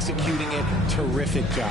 executing it. Terrific job.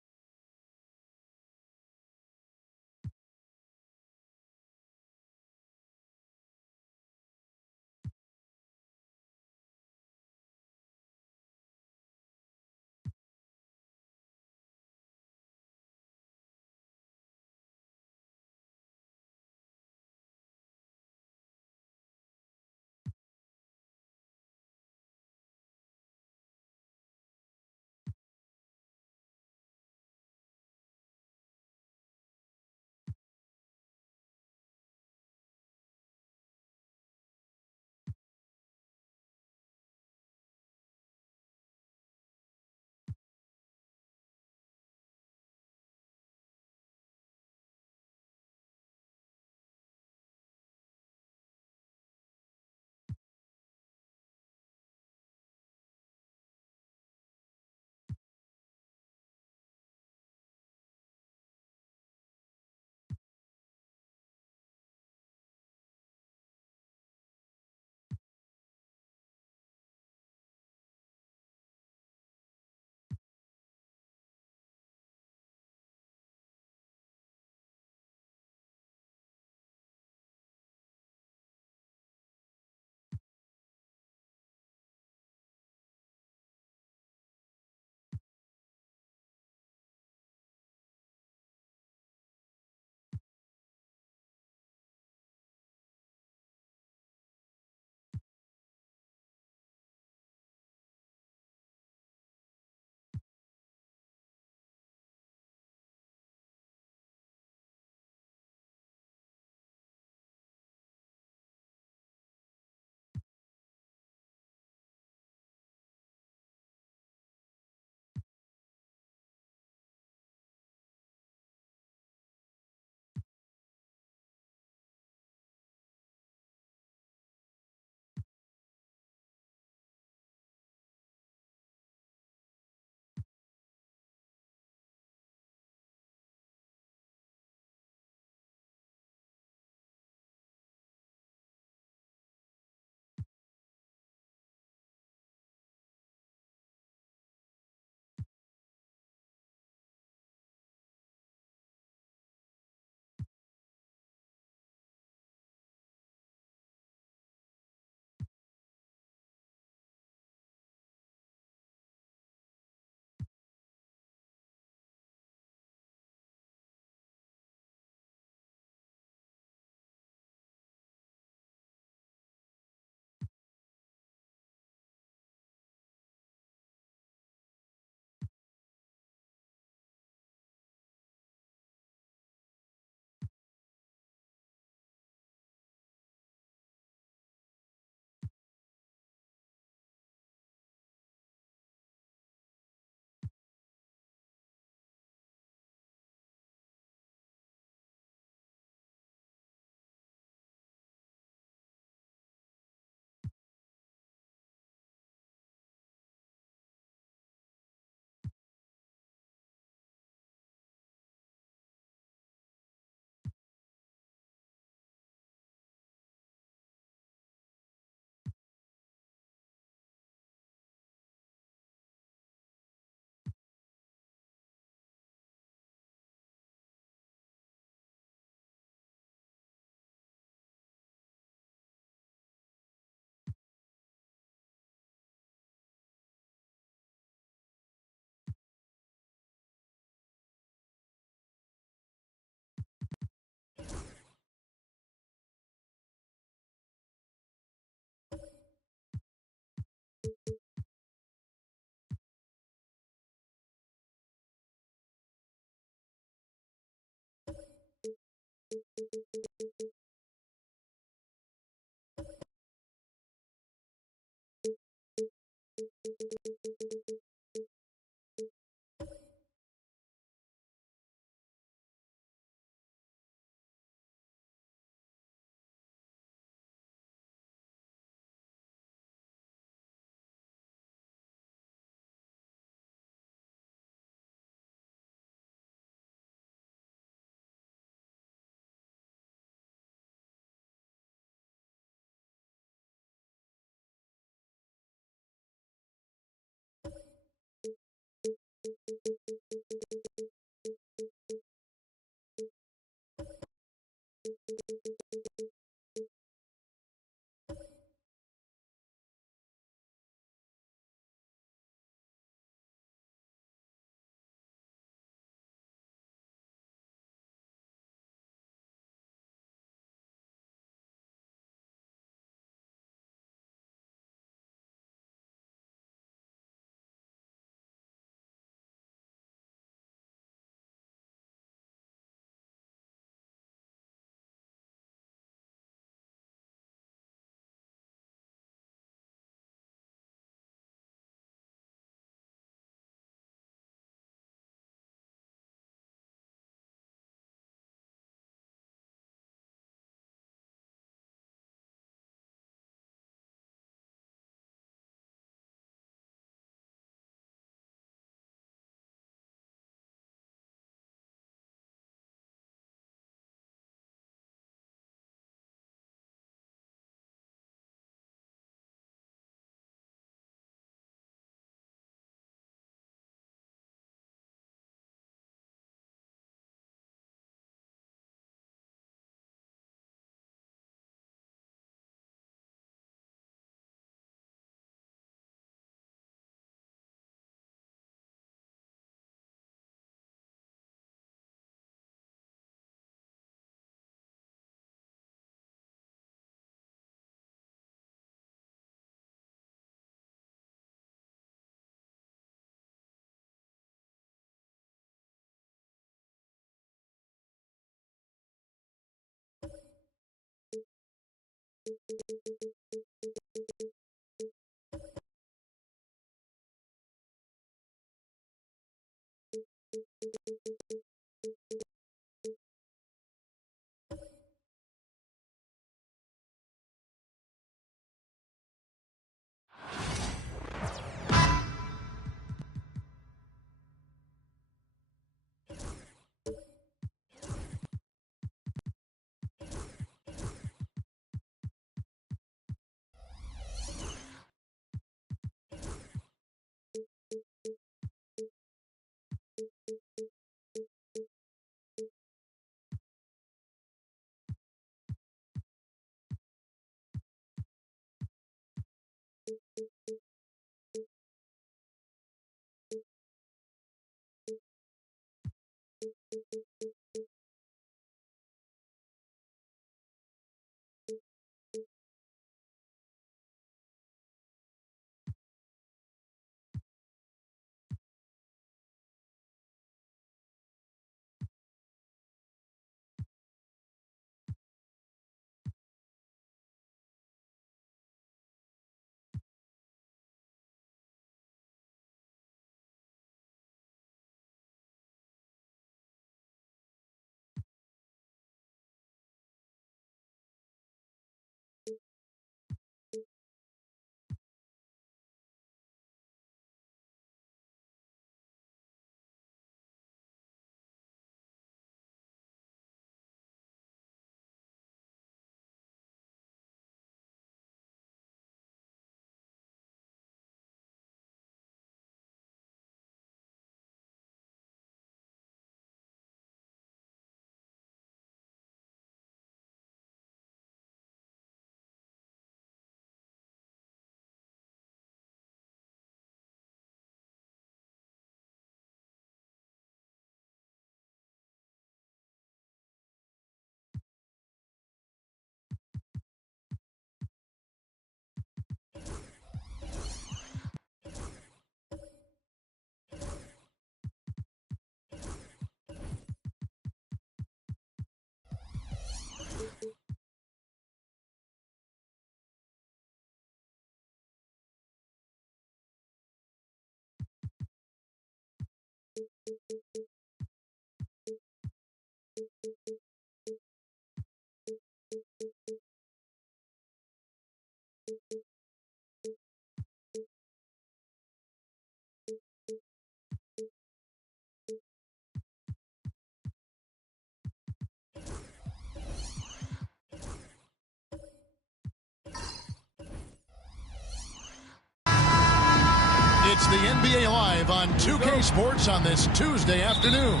It's the NBA Live on 2K Sports on this Tuesday afternoon.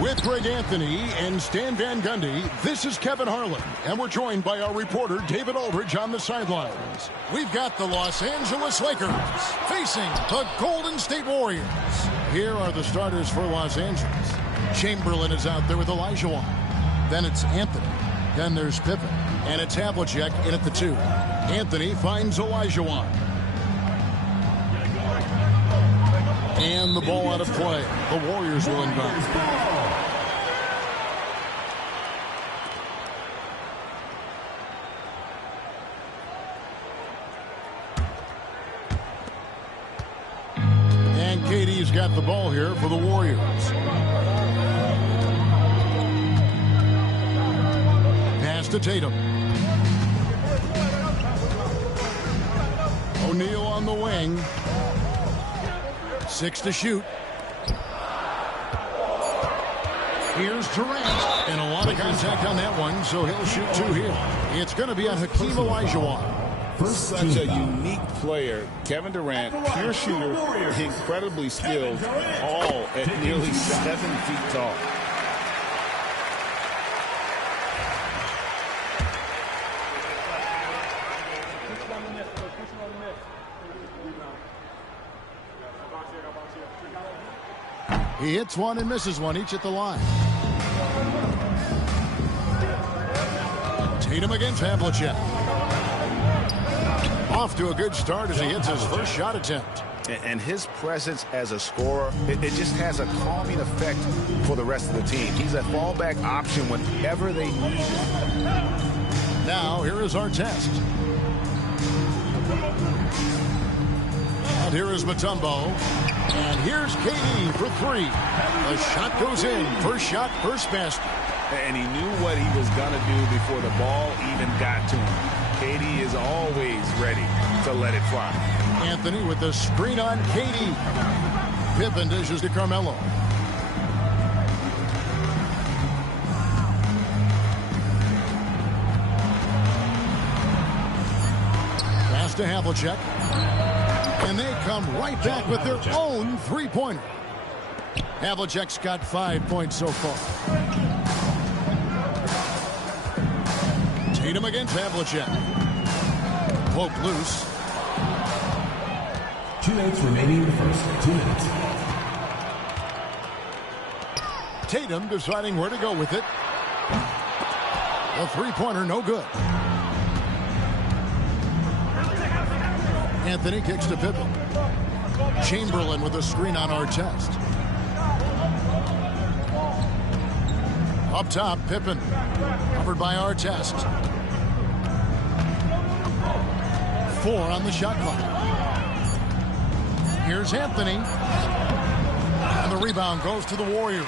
With Greg Anthony and Stan Van Gundy, this is Kevin Harlan, and we're joined by our reporter David Aldridge on the sidelines. We've got the Los Angeles Lakers facing the Golden State Warriors. Here are the starters for Los Angeles. Chamberlain is out there with Olajuwon. Then it's Anthony. Then there's Pippen. And it's Havlicek in at the 2. Anthony finds Olajuwon. And the ball out of play. The Warriors will inbound. And KD's got the ball here for the Warriors. Pass to Tatum. O'Neal on the wing. 6 to shoot. Here's Durant. And a lot of contact on that one, so he'll shoot 2 here. It's going to be on Hakeem Olajuwon. Such a unique player. Kevin Durant, pure shooter, incredibly skilled, all at nearly 7 feet tall. He hits one and misses one, each at the line. Tatum against Havlicek. Off to a good start as he hits his first shot attempt. And his presence as a scorer, it just has a calming effect for the rest of the team. He's a fallback option whenever they need him. Now, here is our test. And here is Mutombo. And here's KD for 3. The shot goes in. First shot, first basket. And he knew what he was going to do before the ball even got to him. KD is always ready to let it fly. Anthony with the screen on KD. Pippen dishes to Carmelo. Pass to Havlicek. And they come right back with their own three-pointer. Havlicek's got 5 points so far. Tatum against Havlicek. Poke loose. 2 minutes remaining in the first. 2 minutes. Tatum deciding where to go with it. The three-pointer, no good. Anthony kicks to Pippen. Chamberlain with a screen on Artest. Up top, Pippen. Covered by Artest. 4 on the shot clock. Here's Anthony. And the rebound goes to the Warriors.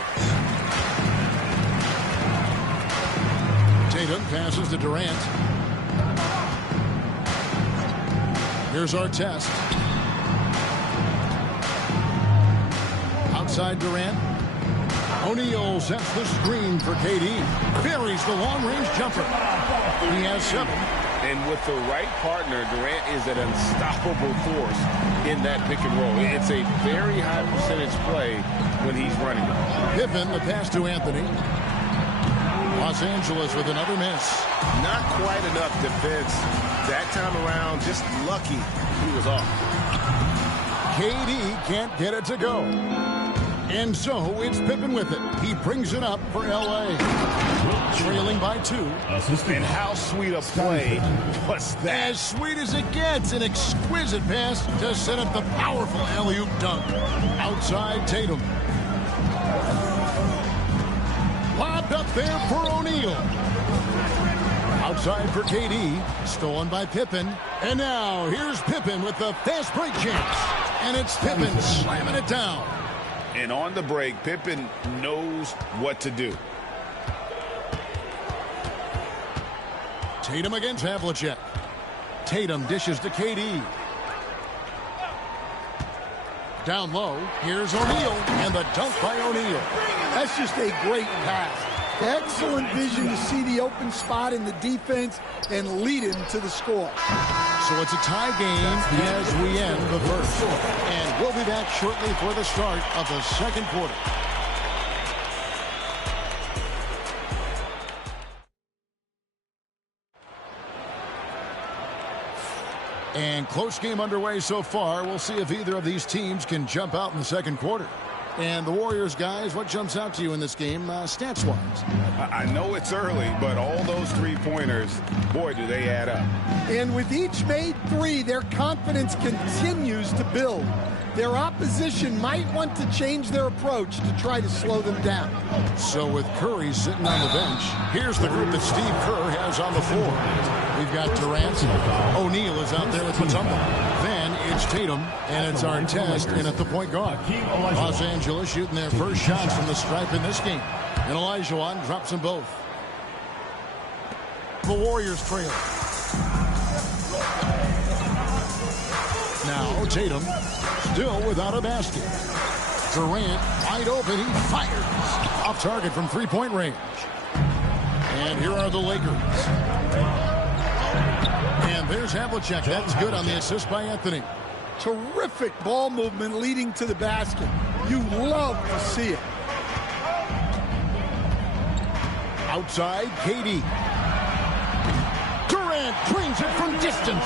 Tatum passes to Durant. Here's Artest. Outside Durant. O'Neal sets the screen for KD. Buries the long-range jumper. He has 7. And with the right partner, Durant is an unstoppable force in that pick and roll. It's a very high percentage play when he's running it. Pippen, the pass to Anthony. Los Angeles with another miss. Not quite enough defense. That time around, just lucky he was off. KD can't get it to go. And so it's Pippen with it. He brings it up for L.A. Trailing by 2. And how sweet a play was that? As sweet as it gets. An exquisite pass to set up the powerful alley-oop dunk. Outside Tatum. Lobbed up there for O'Neal. Outside for KD. Stolen by Pippen. And now here's Pippen with the fast break chance. And it's Pippen slamming it down. And on the break, Pippen knows what to do. Tatum against Havlicek. Tatum dishes to KD. Down low, here's O'Neal, and the dunk by O'Neal. That's just a great pass. Excellent vision to see the open spot in the defense and lead him to the score. So it's a tie game as we end the first. And we'll be back shortly for the start of the second quarter. And close game underway so far. We'll see if either of these teams can jump out in the second quarter. And the Warriors, guys, what jumps out to you in this game, stats-wise? I know it's early, but all those three-pointers, boy, do they add up. And with each made three, their confidence continues to build. Their opposition might want to change their approach to try to slow them down. So with Curry sitting on the bench, here's the group that Steve Kerr has on the floor. We've got Durant. O'Neal is out there with Mutombo. Then it's Tatum, and it's Artest in at the point guard. Los Angeles shooting their first shots from the stripe in this game. And Olajuwon drops them both. The Warriors trail. Now Tatum still without a basket. Durant wide open. He fires. Off target from three-point range. And here are the Lakers. And there's Havlicek. That's good on the assist by Anthony. Terrific ball movement leading to the basket. You love to see it. Outside, KD. Durant brings it from distance.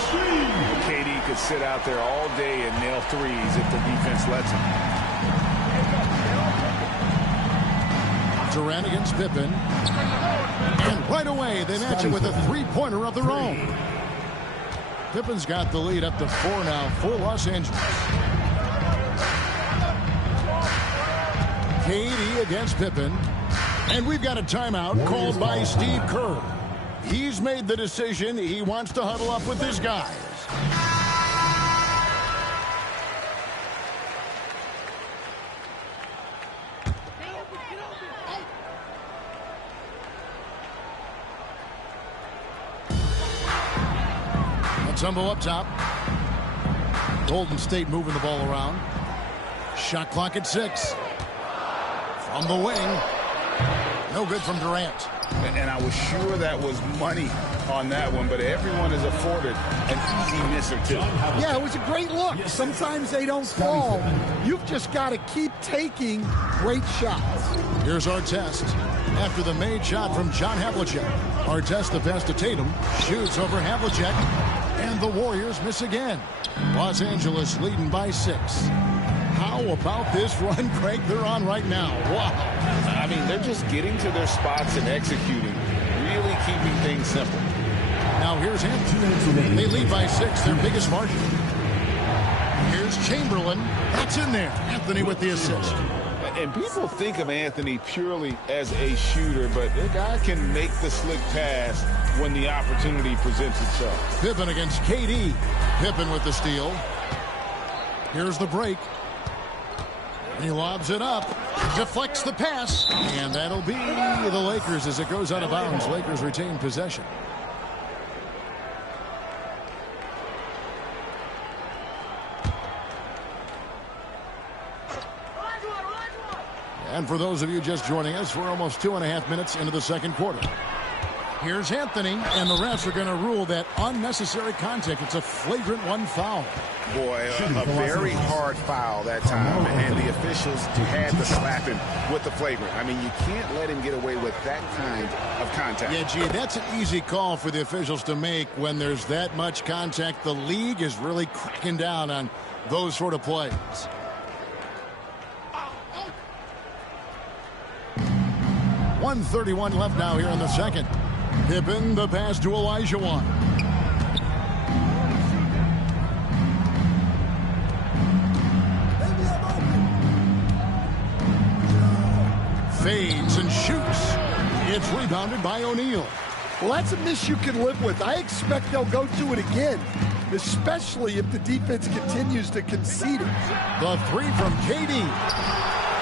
KD could sit out there all day and nail threes if the defense lets him. Durant against Pippen. And right away, they match it with a three-pointer of their own. Pippen's got the lead up to 4 now for Los Angeles. KD against Pippen. And we've got a timeout called by Steve Kerr. He's made the decision. He wants to huddle up with his guys. Mutombo up top. Golden State moving the ball around. Shot clock at 6. From the wing. No good from Durant. And I was sure that was money on that one, but everyone is afforded an easy miss or two. Yeah, it was a great look. Sometimes they don't fall. You've just got to keep taking great shots. Here's Artest. After the made shot from John Havlicek. Artest the pass to Tatum. Shoots over Havlicek. And the Warriors miss again. Los Angeles leading by 6. How about this run, Craig, they're on right now? Wow. I mean, they're just getting to their spots and executing, really keeping things simple. Now here's Anthony. They lead by 6, their biggest margin. Here's Chamberlain. That's in there. Anthony with the assist. And people think of Anthony purely as a shooter, but the guy can make the slick pass when the opportunity presents itself. Pippen against KD. Pippen with the steal. Here's the break. He lobs it up, deflects the pass, and that'll be the Lakers as it goes out of bounds. Lakers retain possession. And for those of you just joining us, we're almost 2.5 minutes into the second quarter. Here's Anthony, and the refs are going to rule that unnecessary contact. It's a flagrant 1 foul. Boy, a very hard foul that time, and the officials had to slap him with the flagrant. I mean, you can't let him get away with that kind of contact. Yeah, gee, that's an easy call for the officials to make when there's that much contact. The league is really cracking down on those sort of plays. .131 left now here in the second. Pippen, the pass to Olajuwon. Fades and shoots. It's rebounded by O'Neal. Well, that's a miss you can live with. I expect they'll go to it again, especially if the defense continues to concede it. The 3 from KD.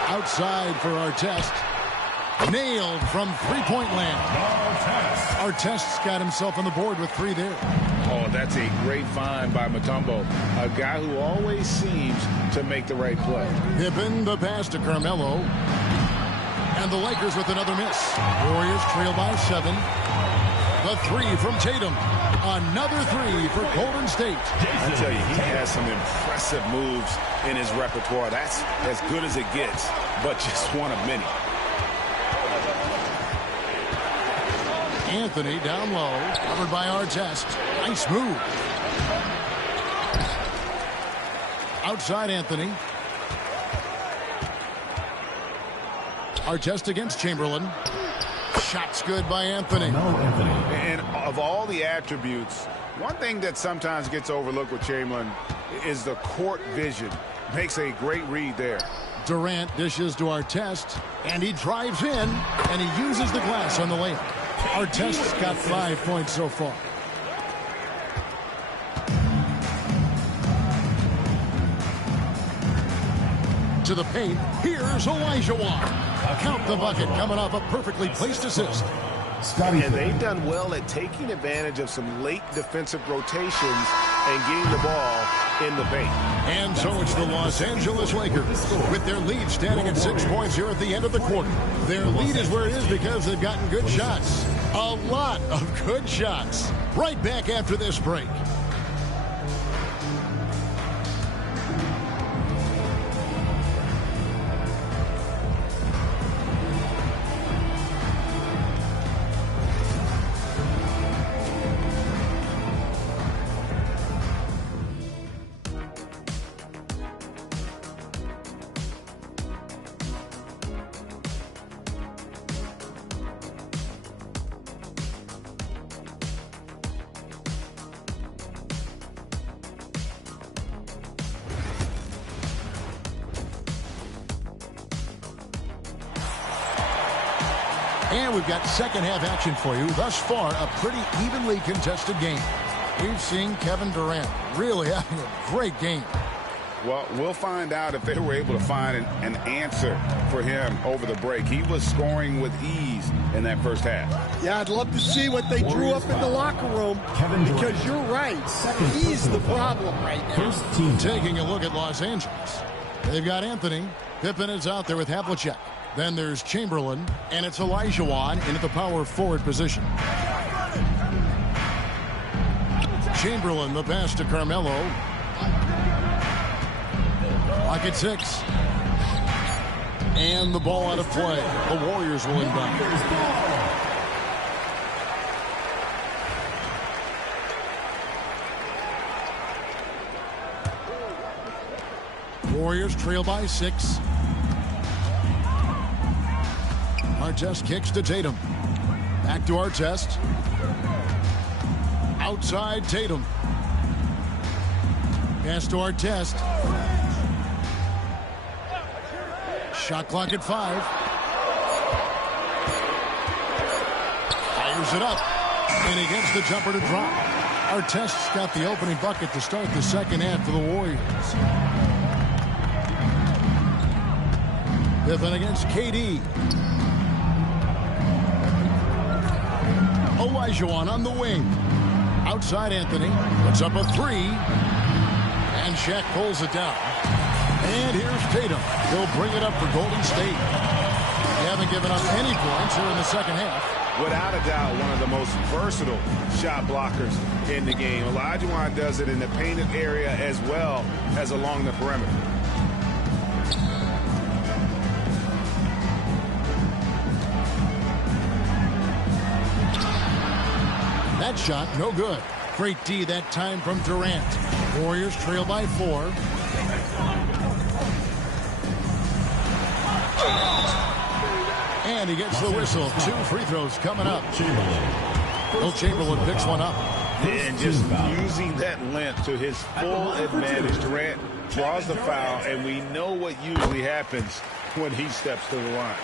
Outside for Artest. Nailed from three-point land. Artest's got himself on the board with 3 there. Oh, that's a great find by Mutombo, a guy who always seems to make the right play. Pippen, the pass to Carmelo. And the Lakers with another miss. Warriors trail by 7. The three from Tatum. Another three for Golden State. I tell you, he has some impressive moves in his repertoire. That's as good as it gets, but just one of many. Anthony down low, covered by Artest. Nice move. Outside Anthony. Artest against Chamberlain. Shot's good by Anthony. And of all the attributes, one thing that sometimes gets overlooked with Chamberlain is the court vision. Makes a great read there. Durant dishes to Artest, and he drives in, and he uses the glass on the layup. Artest's got 5 points so far. To the paint, here's Olajuwon. Count the bucket, coming off a perfectly placed assist. And they've done well at taking advantage of some late defensive rotations and getting the ball in the paint. And so it's the Los Angeles Lakers with their lead standing at 6 points here at the end of the quarter. Their lead is where it is because they've gotten good shots. A lot of good shots. Right back after this break. And we've got second half action for you. Thus far, a pretty evenly contested game. We've seen Kevin Durant really having a great game. Well, we'll find out if they were able to find an answer for him over the break. He was scoring with ease in that first half. Yeah, I'd love to see what they drew up in the locker room, because you're right. He's the problem right now. Taking a look at Los Angeles. They've got Anthony. Pippen is out there with Havlicek. Then there's Chamberlain, and it's Olajuwon in at the power forward position. Chamberlain, the pass to Carmelo. Clock at 6. And the ball out of play. The Warriors will inbound. Warriors trail by 6. Artest kicks to Tatum. Back to Artest. Outside Tatum. Pass to Artest. Shot clock at 5. Fires it up. And he gets the jumper to drop. Artest's got the opening bucket to start the second half for the Warriors. Pippen against KD. Olajuwon on the wing. Outside Anthony. Puts up a 3. And Shaq pulls it down. And here's Tatum. He'll bring it up for Golden State. They haven't given up any points here in the second half. Without a doubt, one of the most versatile shot blockers in the game. Olajuwon does it in the painted area as well as along the perimeter. That shot, no good. Great D that time from Durant. Warriors trail by 4. And he gets the whistle. 2 free throws coming up. Will Chamberlain picks one up. And just using that length to his full advantage. Durant draws the foul, and we know what usually happens when he steps to the line.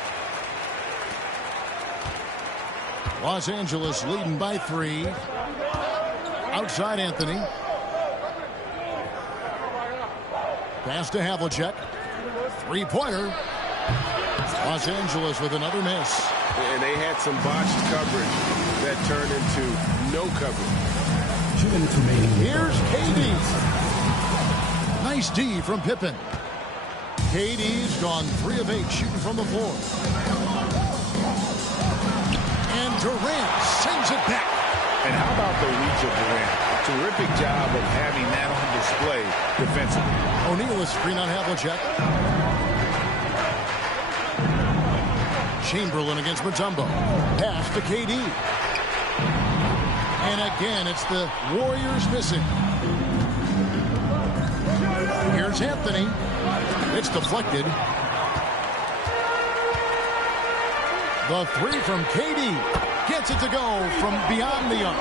Los Angeles leading by 3. Outside Anthony. Pass to Havlicek. 3-pointer. Los Angeles with another miss. And they had some botched coverage that turned into no coverage. Here's KD. Nice D from Pippen. KD's gone 3 of 8 shooting from the floor. Durant sends it back. And how about the reach of Durant? Terrific job of having that on display defensively. O'Neal is screen on Havlicek. Chamberlain against Mutombo. Pass to KD. And again, it's the Warriors missing. Here's Anthony. It's deflected. The three from KD. Gets it to go from beyond the arc.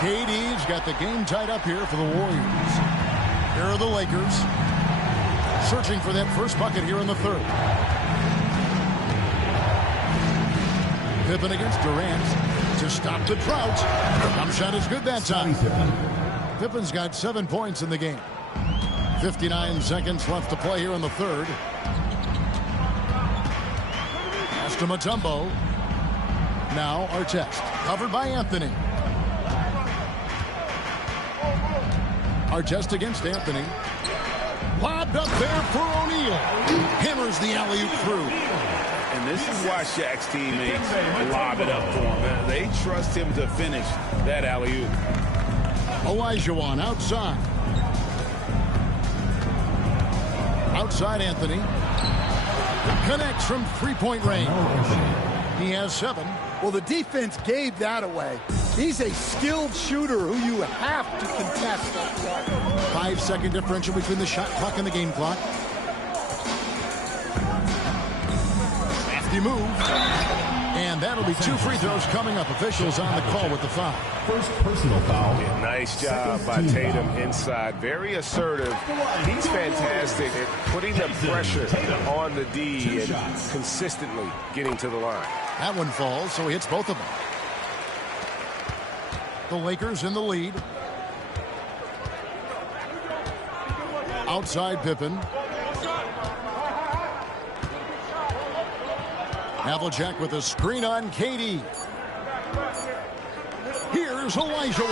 KD's got the game tied up here for the Warriors. Here are the Lakers. Searching for that first bucket here in the third. Pippen against Durant to stop the drought. Jump shot is good that time. Pippen's got 7 points in the game. 59 seconds left to play here in the third. Pass to Mutombo. Now Artest. Covered by Anthony. Artest against Anthony. Lobbed up there for O'Neal. Hammers the alley-oop through. And this is why Shaq's teammates lob it up for him. They trust him to finish that alley-oop. Olajuwon outside. Outside Anthony. Connects from three-point range. He has 7. Well, the defense gave that away. He's a skilled shooter who you have to contest. 5-second differential between the shot clock and the game clock. Crafty move. And that'll be 2 free throws coming up. Officials on the call with the foul. First personal foul. Yeah, nice job by Tatum inside. Very assertive. He's fantastic at putting the pressure on the D and consistently getting to the line. That one falls, so he hits both of them. The Lakers in the lead. Outside Pippen. Havlicek with a screen on KD. Here's Olajuwon.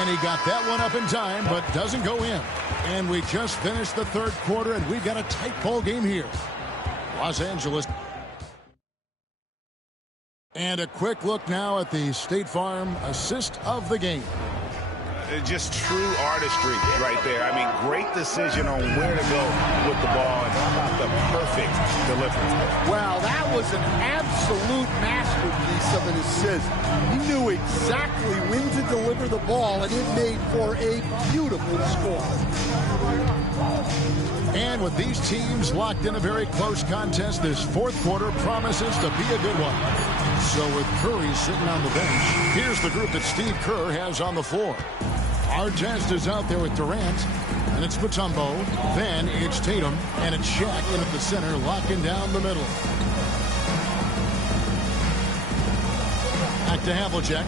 And he got that one up in time, but doesn't go in. And we just finished the third quarter, and we've got a tight ball game here. Los Angeles. And a quick look now at the State Farm assist of the game. Just true artistry right there. I mean, great decision on where to go with the ball and how about the perfect delivery. Well, that was an absolute masterpiece of an assist. He knew exactly when to deliver the ball, and it made for a beautiful score. And with these teams locked in a very close contest, this fourth quarter promises to be a good one. So with Curry sitting on the bench, here's the group that Steve Kerr has on the floor. Artest is out there with Durant, and it's Mutombo. Then it's Tatum, and it's Shaq in at the center, locking down the middle. Back to Havlicek.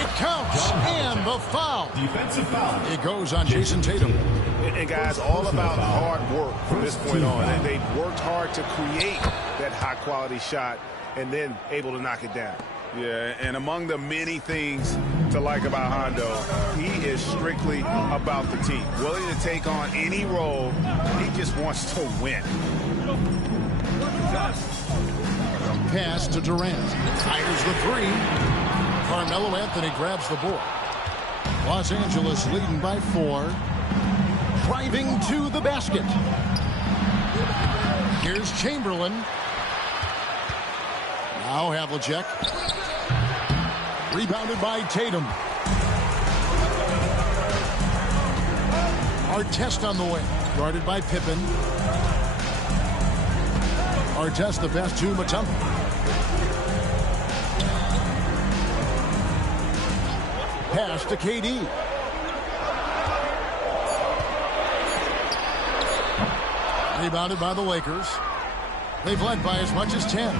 It counts, and the foul. Defensive foul. It goes on Jason Tatum. And guys, all about hard work from this point on. And they've worked hard to create that high-quality shot and then able to knock it down. Yeah, and among the many things to like about Hondo, he is strictly about the team. Willing to take on any role. He just wants to win. Pass to Durant. Fires the three. Carmelo Anthony grabs the board. Los Angeles leading by 4. Driving to the basket. Here's Chamberlain. Now Havlicek. Rebounded by Tatum. Artest on the way. Guarded by Pippen. Artest the pass to Mutombo. Pass to KD. Rebounded by the Lakers. They've led by as much as 10.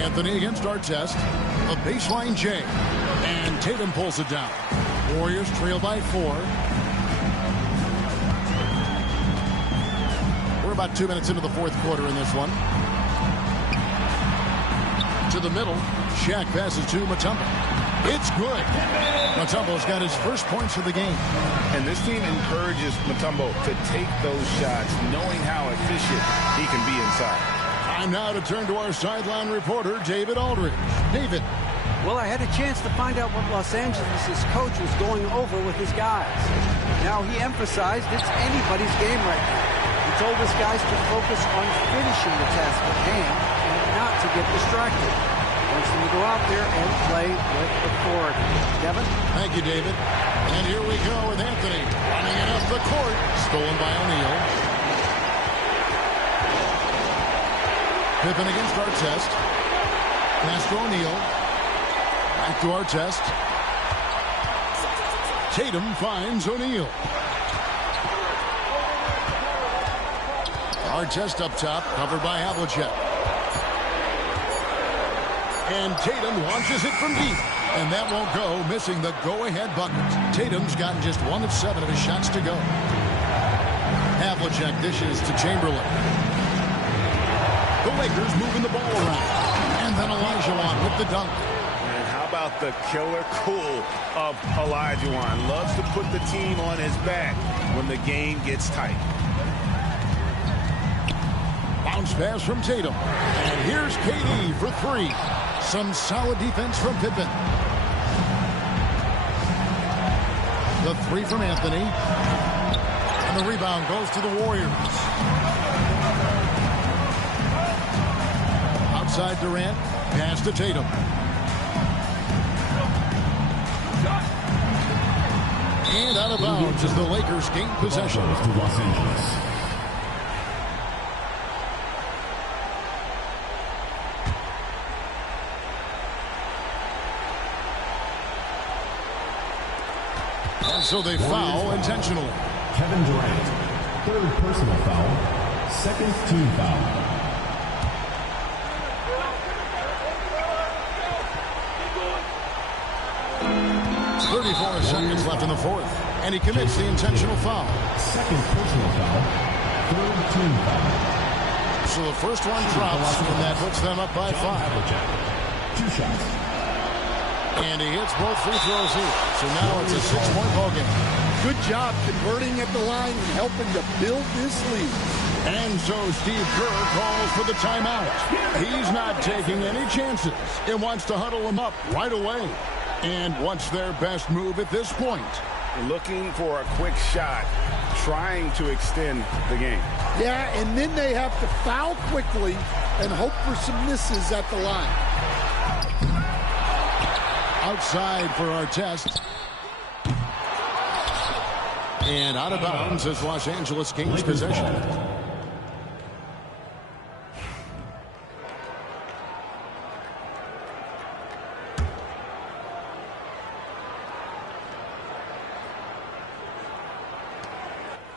Anthony against Artest. A baseline J. And Tatum pulls it down. Warriors trail by 4. We're about 2 minutes into the fourth quarter in this one. To the middle. Shaq passes to Mutombo. It's good. Mutombo's got his first points of the game. And this team encourages Mutombo to take those shots, knowing how efficient he can be inside. Time now to turn to our sideline reporter, David Aldridge. David. Well, I had a chance to find out what Los Angeles' coach was going over with his guys. Now, he emphasized it's anybody's game right now. He told his guys to focus on finishing the task at hand and not to get distracted. He wants them to go out there and play with authority. Kevin? Thank you, David. And here we go with Anthony running it up the court. Stolen by O'Neal. Pippen against Artest. Pass to O'Neal. Back to Artest. Tatum finds O'Neal. Artest up top, covered by Havlicek. And Tatum launches it from deep. And that won't go, missing the go-ahead bucket. Tatum's gotten just 1 of 7 of his shots to go. Havlicek dishes to Chamberlain. The Lakers moving the ball around. And then Olajuwon with the dunk. And how about the killer cool of Olajuwon? Loves to put the team on his back when the game gets tight. Bounce pass from Tatum. And here's KD for 3. Some solid defense from Pippen. The 3 from Anthony. And the rebound goes to the Warriors. Outside Durant. Pass to Tatum. And out of bounds as the Lakers gain possession. To Los Angeles. And so they foul intentionally. Kevin Durant, 3rd personal foul, 2nd team foul. Seconds left in the 4th, and he commits the intentional foul. 2nd personal foul, 3rd team foul. So the first one drops, and that puts them up by 5. 2 shots. And he hits both free throws here. So now it's a 6-point ball game. Good job converting at the line and helping to build this lead. And so Steve Kerr calls for the timeout. He's not taking any chances. He wants to huddle them up right away. And what's their best move at this point? Looking for a quick shot, trying to extend the game. Yeah, and then they have to foul quickly and hope for some misses at the line. Outside for Artest. And out of bounds as Los Angeles gains possession.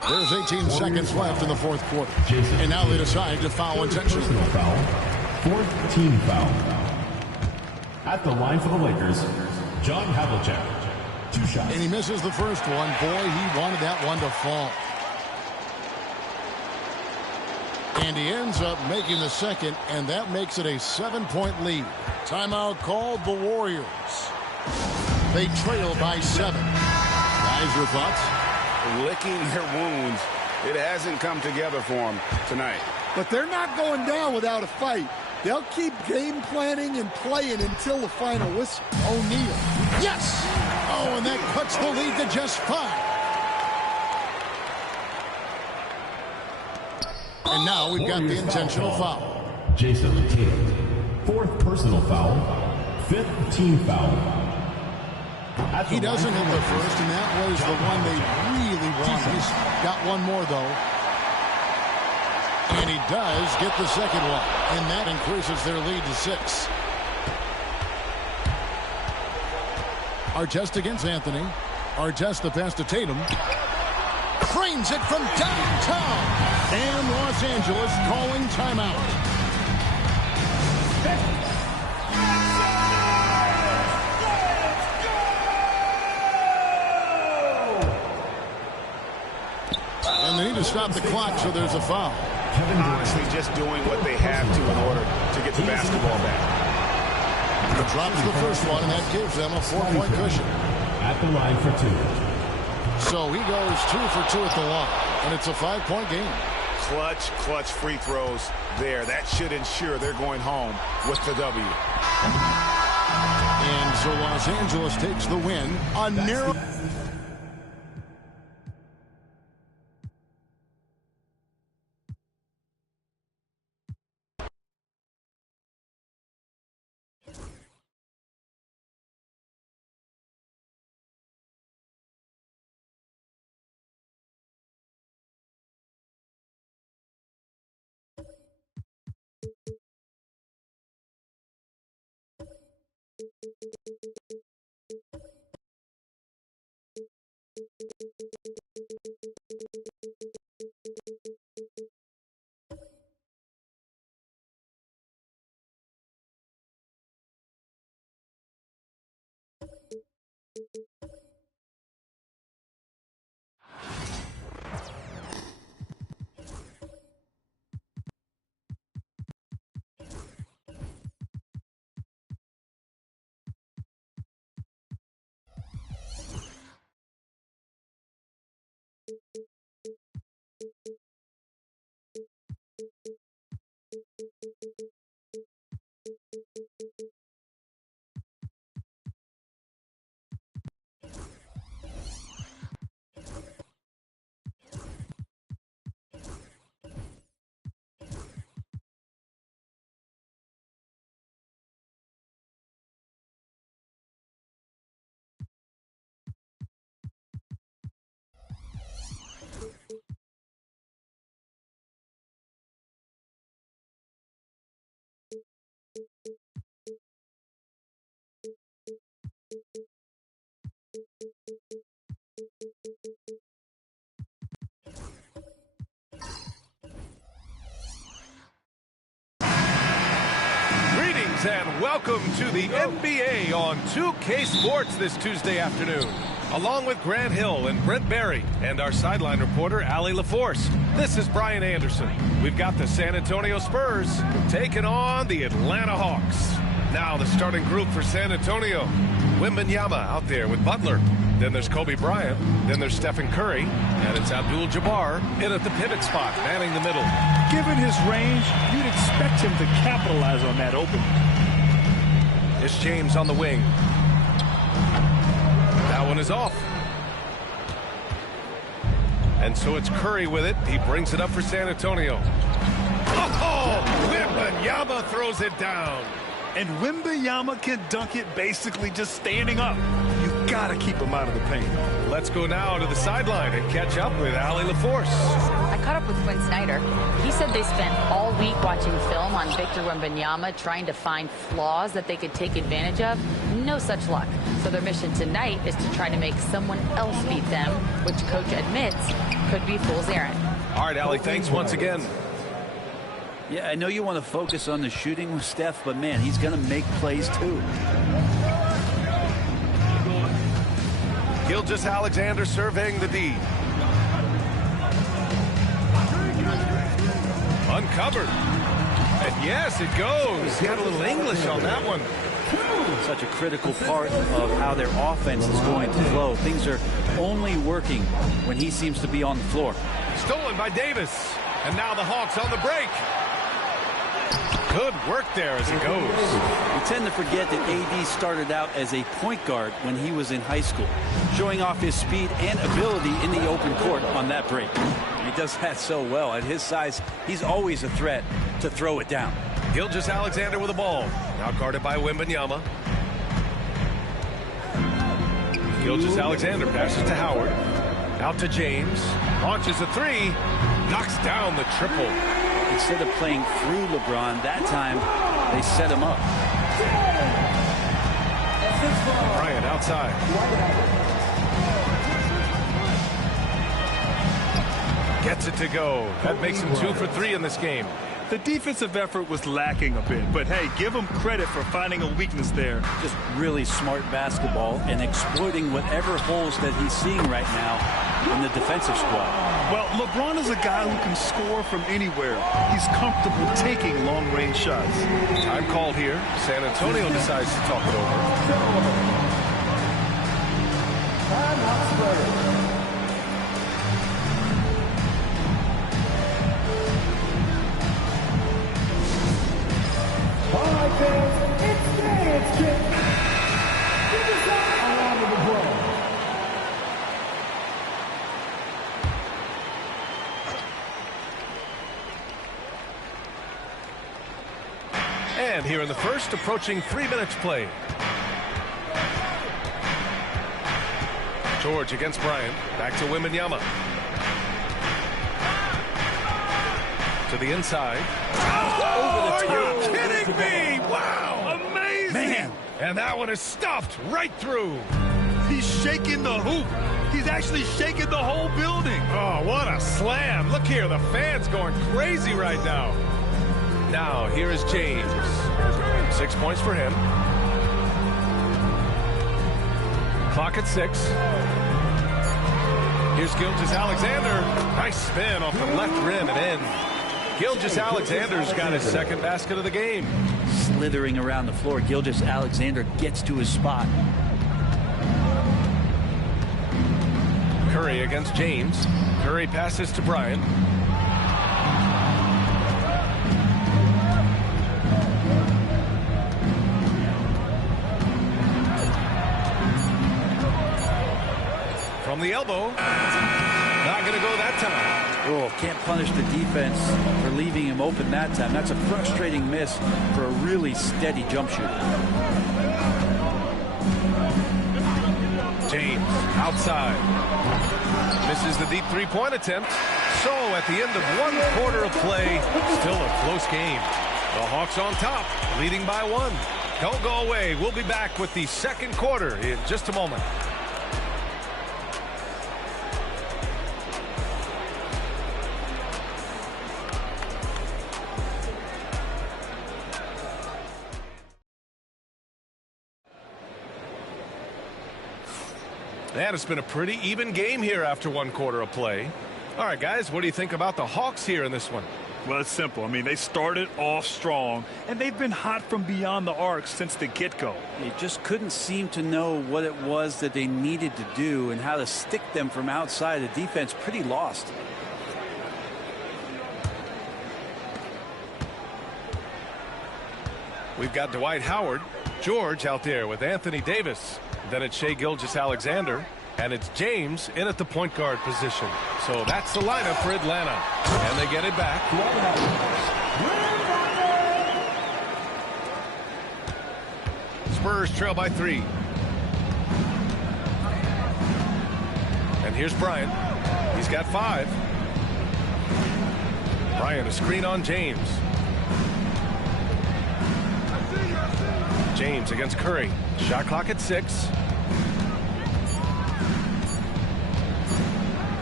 There's 18 seconds left in the 4th quarter. And now they decide to foul intentionally. Personal foul, 4th team foul. At the line for the Lakers, John Havlicek. 2 shots. And he misses the first one. Boy, he wanted that one to fall. And he ends up making the second, and that makes it a 7-point lead. Timeout called the Warriors. They trail by 7. Guys, your thoughts? Licking their wounds. It hasn't come together for them tonight. But they're not going down without a fight. They'll keep game planning and playing until the final whistle. O'Neal. Yes! Oh, and that cuts the lead to just 5. And now we've got the intentional foul. Jason Tatum, 4th personal foul, 5th team foul. He doesn't hit the first, and that was the one they really wanted. He's got one more, though. And he does get the second one, and that increases their lead to 6. Artest against Anthony. Artest the pass to Tatum. Frames it from downtown. And Los Angeles calling timeout. And they need to stop the clock, so there's a foul. Honestly, just doing what they have to in order to get the basketball back. He drops the first one, and that gives them a 4-point cushion. At the line for 2. So he goes 2 for 2 at the line, and it's a 5-point game. Clutch free throws there. That should ensure they're going home with the W. And so Los Angeles takes the win. A narrow... And welcome to the NBA on 2K Sports this Tuesday afternoon. Along with Grant Hill and Brent Barry and our sideline reporter, Allie LaForce, this is Brian Anderson. We've got the San Antonio Spurs taking on the Atlanta Hawks. Now the starting group for San Antonio. Wembanyama out there with Butler. Then there's Kobe Bryant. Then there's Stephen Curry. And it's Abdul-Jabbar in at the pivot spot, manning the middle. Given his range, you'd expect him to capitalize on that opening. It's James on the wing. That one is off. And so it's Curry with it. He brings it up for San Antonio. Oh, Wembanyama throws it down. And Wembanyama can dunk it basically just standing up. You gotta keep him out of the paint. Let's go now to the sideline and catch up with Allie LaForce. I caught up with Quinn Snyder. He said they spent all week watching film on Victor Wembanyama, trying to find flaws that they could take advantage of. No such luck. So their mission tonight is to try to make someone else beat them, which coach admits could be fool's errand. All right, Allie, thanks once again. Yeah, I know you want to focus on the shooting with Steph, but man, he's going to make plays too. Gilgeous-Alexander surveying the D. Uncovered. And yes, it goes. He got a little English on that one. Such a critical part of how their offense is going to flow. Things are only working when he seems to be on the floor. Stolen by Davis. And now the Hawks on the break. Good work there as it goes. We tend to forget that AD started out as a point guard when he was in high school, showing off his speed and ability in the open court on that break. He does that so well. At his size, he's always a threat to throw it down. Gilgeous-Alexander with the ball. Now guarded by Wembanyama. Gilgeous-Alexander passes to Howard. Out to James. Launches a three. Knocks down the triple. Instead of playing through LeBron, that time they set him up. Bryant outside. Gets it to go. That makes him 2 for 3 in this game. The defensive effort was lacking a bit, but hey, give him credit for finding a weakness there. Just really smart basketball and exploiting whatever holes that he's seeing right now in the defensive squad. Well, LeBron is a guy who can score from anywhere. He's comfortable taking long-range shots. Time called here. San Antonio decides to talk it over. And here in the first, approaching 3 minutes played. George against Bryant. Back to Wembanyama. To the inside. Oh, are you kidding me? Wow. Amazing. Man. And that one is stuffed right through. He's shaking the hoop. He's actually shaking the whole building. Oh, what a slam. Look here, the fans going crazy right now. Now, here is James. 6 points for him. Clock at 6. Here's Gilgeous-Alexander. Nice spin off the left rim and in. Gilgeous-Alexander's got his second basket of the game. Slithering around the floor, Gilgeous-Alexander gets to his spot. Curry against James. Curry passes to Bryant. From the elbow. Not going to go that time. Oh, can't punish the defense for leaving him open that time. That's a frustrating miss for a really steady jump shooter. James outside. Misses the deep three-point attempt. So at the end of 1 quarter of play, still a close game. The Hawks on top, leading by 1. Don't go away. We'll be back with the second quarter in just a moment. And it's been a pretty even game here after 1 quarter of play. All right, guys, what do you think about the Hawks here in this one? Well, it's simple. I mean, they started off strong, and they've been hot from beyond the arc since the get-go. They just couldn't seem to know what it was that they needed to do and how to stick them from outside. The defense pretty lost. We've got Dwight Howard, George out there with Anthony Davis. Then it's Shai Gilgeous-Alexander, and it's James in at the point guard position. So that's the lineup for Atlanta, and they get it back. Spurs trail by 3. And here's Bryant. He's got 5. Bryant, a screen on James. James against Curry. Shot clock at 6.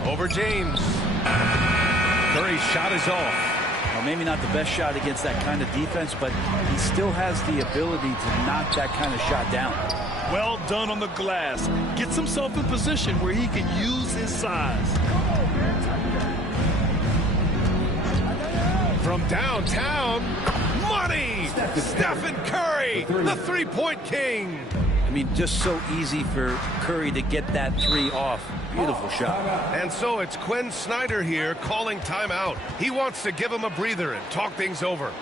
Over James. Curry's shot is off. Well, maybe not the best shot against that kind of defense, but he still has the ability to knock that kind of shot down. Well done on the glass. Gets himself in position where he can use his size. From downtown, money! Stephen Curry, the three-point king. I mean, just so easy for Curry to get that 3 off. Beautiful shot. And so it's Quinn Snyder here calling timeout. He wants to give him a breather and talk things over.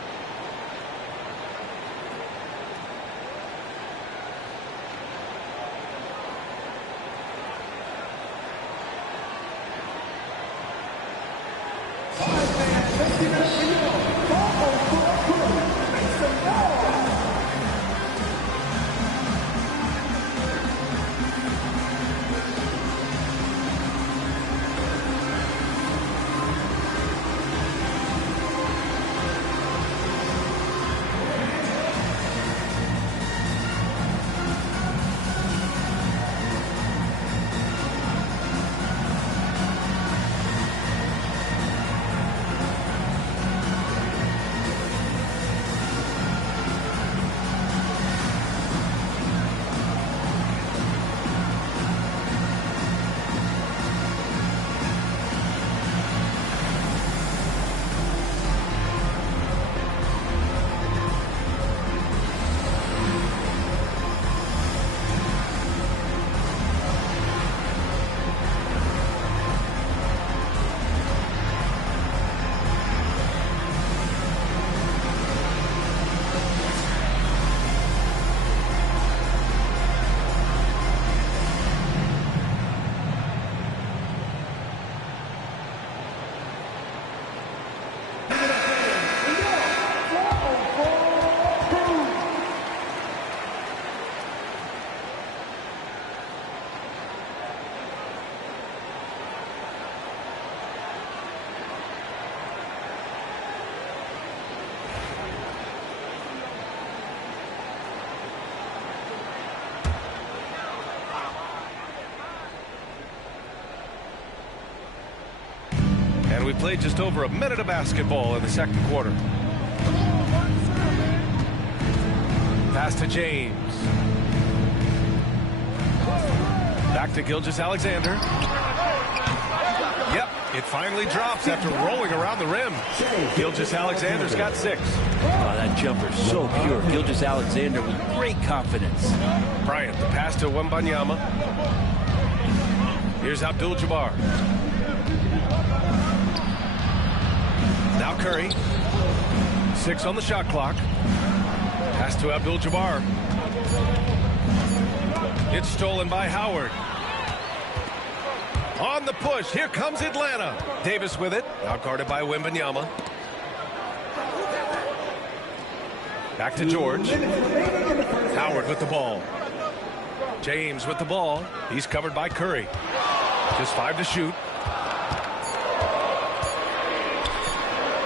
we played just over a minute of basketball in the second quarter. Pass to James. Back to Gilgeous-Alexander. Yep, it finally drops after rolling around the rim. Gilgeous-Alexander's got 6. Oh, that jumper so pure. Gilgeous-Alexander with great confidence. Bryant, the pass to Wembanyama. Here's Abdul-Jabbar. Now Curry. 6 on the shot clock. Pass to Abdul-Jabbar. It's stolen by Howard. On the push, here comes Atlanta. Davis with it, out guarded by Wembanyama. Back to George. Howard with the ball. James with the ball. He's covered by Curry. Just 5 to shoot.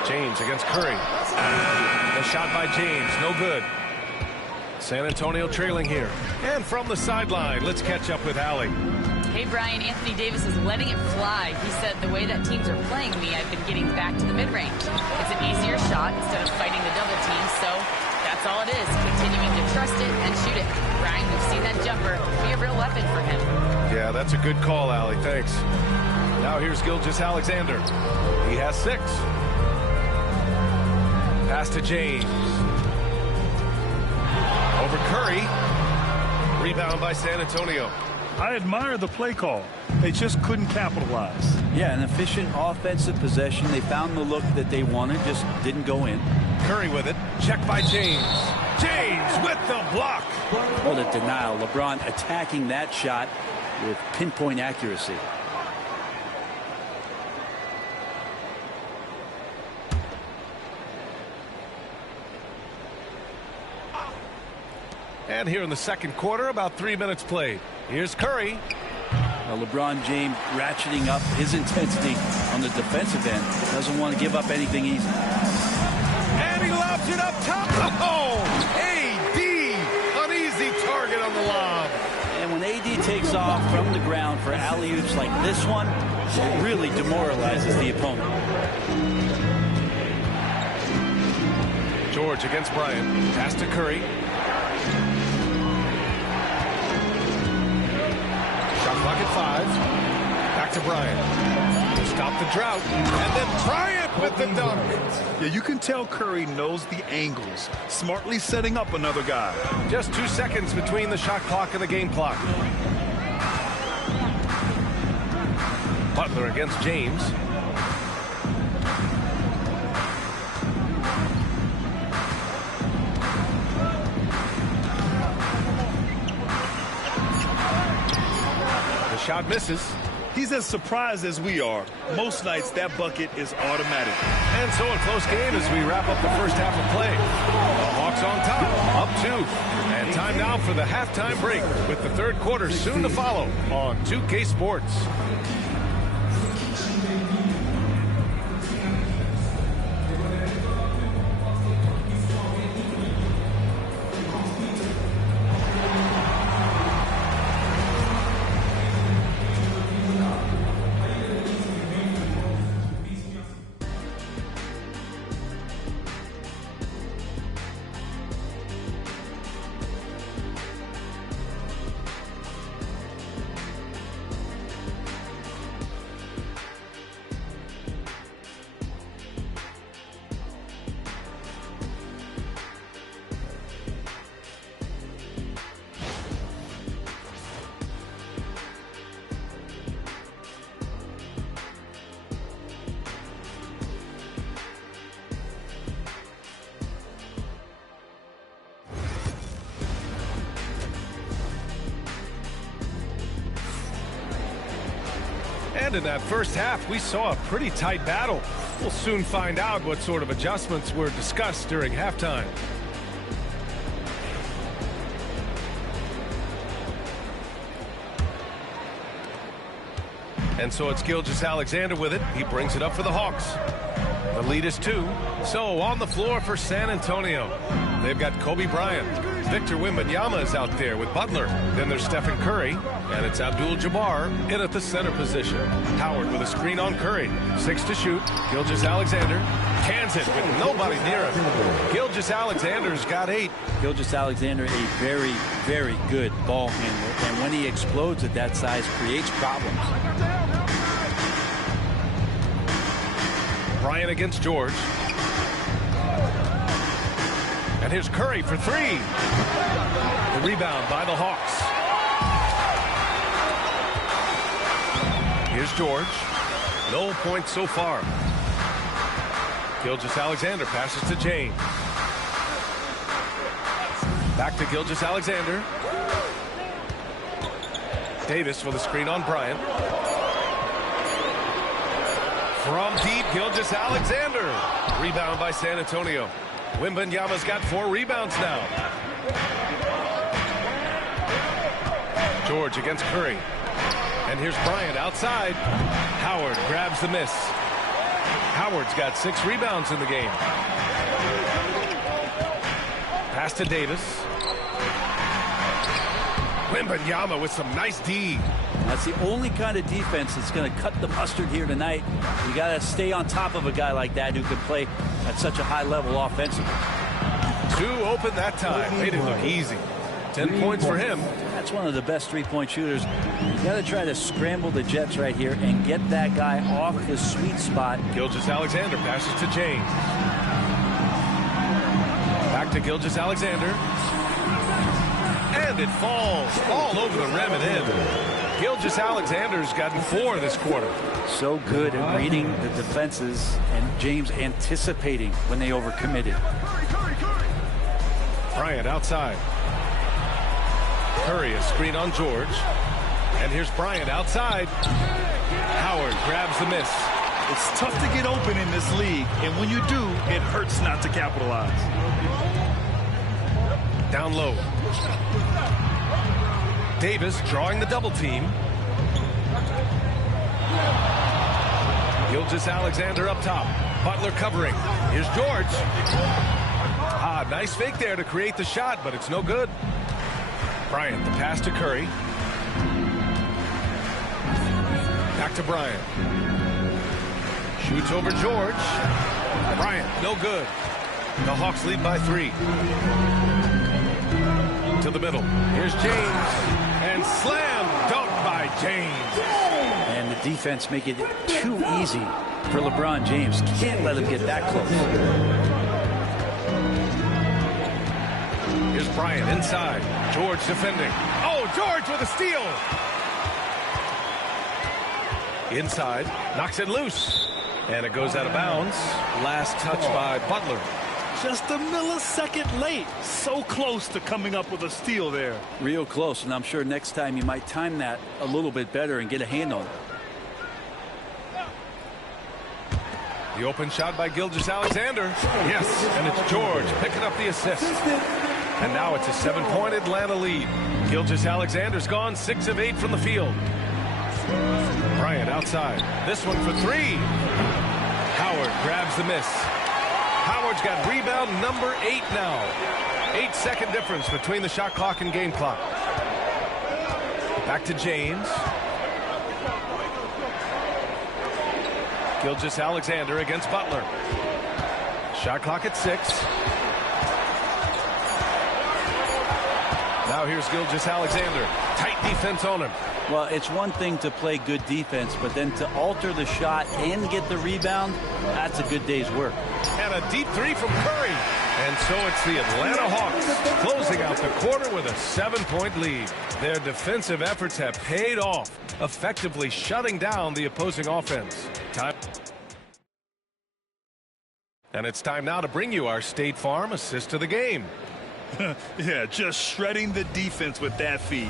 James against Curry. The shot by James, no good. San Antonio trailing here. And from the sideline, let's catch up with Allie. Hey, Brian, Anthony Davis is letting it fly. He said, the way that teams are playing me, I've been getting back to the mid-range. It's an easier shot instead of fighting the double team, so that's all it is, continuing to trust it and shoot it. Brian, we've seen that jumper be a real weapon for him. Yeah, that's a good call, Allie. Thanks. Now here's Gilgeous-Alexander. He has 6. Pass to James. Over Curry. Rebound by San Antonio. I admire the play call. They just couldn't capitalize. Yeah, an efficient offensive possession. They found the look that they wanted, just didn't go in. Curry with it. Checked by James. James with the block. What a denial. LeBron attacking that shot with pinpoint accuracy. And here in the second quarter, about 3 minutes played. Here's Curry. LeBron James ratcheting up his intensity on the defensive end. Doesn't want to give up anything easy. And he lobs it up top. Oh, AD. An easy target on the lob. And when AD takes off from the ground for alley-oops like this one, it really demoralizes the opponent. George against Bryant. Pass to Curry. Shot clock at 5. Back to Bryant. To stop the drought. And then Bryant with the dunk. Yeah, you can tell Curry knows the angles. Smartly setting up another guy. Just 2 seconds between the shot clock and the game clock. Butler against James. Shot misses. He's as surprised as we are. Most nights that bucket is automatic. And so a close game as we wrap up the first half of play. The Hawks on top, up 2. And time now for the halftime break with the third quarter soon to follow on 2K Sports. And in that first half, we saw a pretty tight battle. We'll soon find out what sort of adjustments were discussed during halftime. And so it's Gilgeous-Alexander with it. He brings it up for the Hawks. The lead is 2. So on the floor for San Antonio, they've got Kobe Bryant, Victor Wembanyama is out there with Butler. Then there's Stephen Curry, and it's Abdul-Jabbar in at the center position. Howard with a screen on Curry. 6 to shoot. Gilgeous-Alexander cans it with nobody near him. Gilgeous-Alexander's got 8. Gilgeous-Alexander, a very, very good ball handler. And when he explodes at that size, creates problems. Bryant against George. And here's Curry for 3. The rebound by the Hawks. Here's George. No points so far. Gilgeous-Alexander passes to James. Back to Gilgeous-Alexander. Davis for the screen on Bryant. From deep, Gilgeous-Alexander. Rebound by San Antonio. Wembanyama's got 4 rebounds now. George against Curry. And here's Bryant outside. Howard grabs the miss. Howard's got 6 rebounds in the game. Pass to Davis. Wembanyama with some nice D. That's the only kind of defense that's going to cut the mustard here tonight. You got to stay on top of a guy like that who can play at such a high level offensively. 2 open that time. Made it look easy. 10 points for him. That's one of the best three-point shooters. You got to try to scramble the Jets right here and get that guy off the sweet spot. Gilgeous-Alexander passes to James. Back to Gilgeous-Alexander. And it falls all over the rim and in. Gilgeous-Alexander's gotten 4 this quarter. So good at reading the defenses, and James anticipating when they overcommitted. Bryant outside. Curry a screen on George. And here's Bryant outside. Howard grabs the miss. It's tough to get open in this league, and when you do, it hurts not to capitalize. Down low. Davis drawing the double team. Gilgeous-Alexander up top. Butler covering. Here's George. Nice fake there to create the shot, but it's no good. Bryant, the pass to Curry. Back to Bryant. Shoots over George. Bryant, no good. The Hawks lead by 3. To the middle. Here's James. And slam dunk by James. And the defense make it too easy for LeBron James. Can't let him get that close. Here's Bryant inside. George defending. Oh, George with a steal. Inside. Knocks it loose. And it goes out of bounds. Last touch by Butler. Just a millisecond late. So close to coming up with a steal there. Real close, and I'm sure next time you might time that a little bit better and get a hand on it. The open shot by Gilgeous-Alexander. Yes, and it's George picking up the assist. And now it's a 7-point Atlanta lead. Gilgeous-Alexander's gone 6 of 8 from the field. Bryant outside. This one for 3. Howard grabs the miss. Howard's got rebound number 8 now. 8-second difference between the shot clock and game clock. Back to James. Gilgeous-Alexander against Butler. Shot clock at 6. Now here's Gilgeous-Alexander. Tight defense on him. Well, it's one thing to play good defense, but then to alter the shot and get the rebound, that's a good day's work. And a deep 3 from Curry. And so it's the Atlanta Hawks closing out the quarter with a 7-point lead. Their defensive efforts have paid off, effectively shutting down the opposing offense. And it's time now to bring you our State Farm assist of the game. Yeah, just shredding the defense with that feed.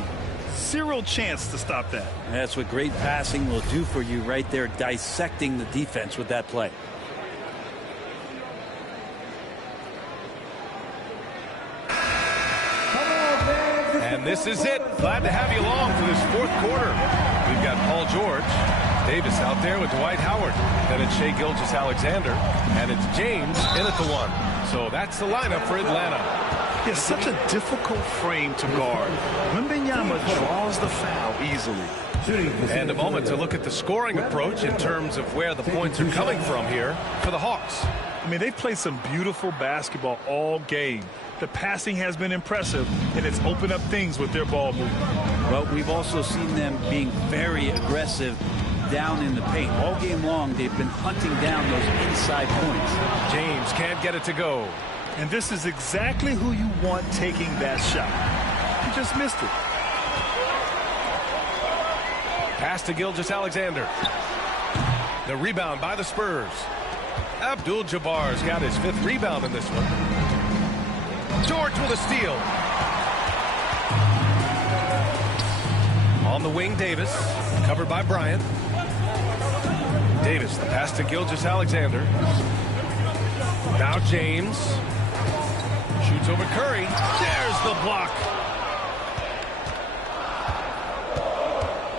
Zero chance to stop that. That's what great passing will do for you right there, dissecting the defense with that play. And this is it. Glad to have you along for this 4th quarter. We've got Paul George. Davis out there with Dwight Howard. Then it's Shai Gilgeous-Alexander. And it's James in at the 1. So that's the lineup for Atlanta. It's such a difficult frame to guard. Wembanyama draws the foul easily. And a moment to look at the scoring approach in terms of where the points are coming from here for the Hawks. I mean, they've played some beautiful basketball all game. The passing has been impressive, and it's opened up things with their ball movement. Well, we've also seen them being very aggressive down in the paint. All game long, they've been hunting down those inside points. James can't get it to go. And this is exactly who you want taking that shot. He just missed it. Pass to Gilgeous-Alexander. The rebound by the Spurs. Abdul-Jabbar's got his 5th rebound in this one. George with a steal. On the wing, Davis. Covered by Bryant. Davis, the pass to Gilgeous-Alexander. Now James. Shoots over Curry. There's the block.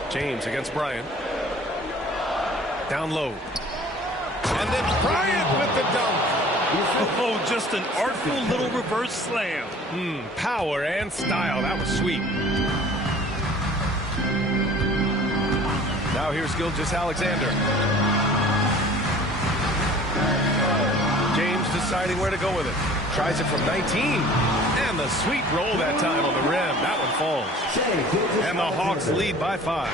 James against Bryant. Down low. And then Bryant with the dunk. Oh, just an artful little reverse slam. Power and style. That was sweet. Now here's Gilgeous-Alexander. James deciding where to go with it. Tries it from 19. And the sweet roll that time on the rim. That one falls. And the Hawks lead by 5.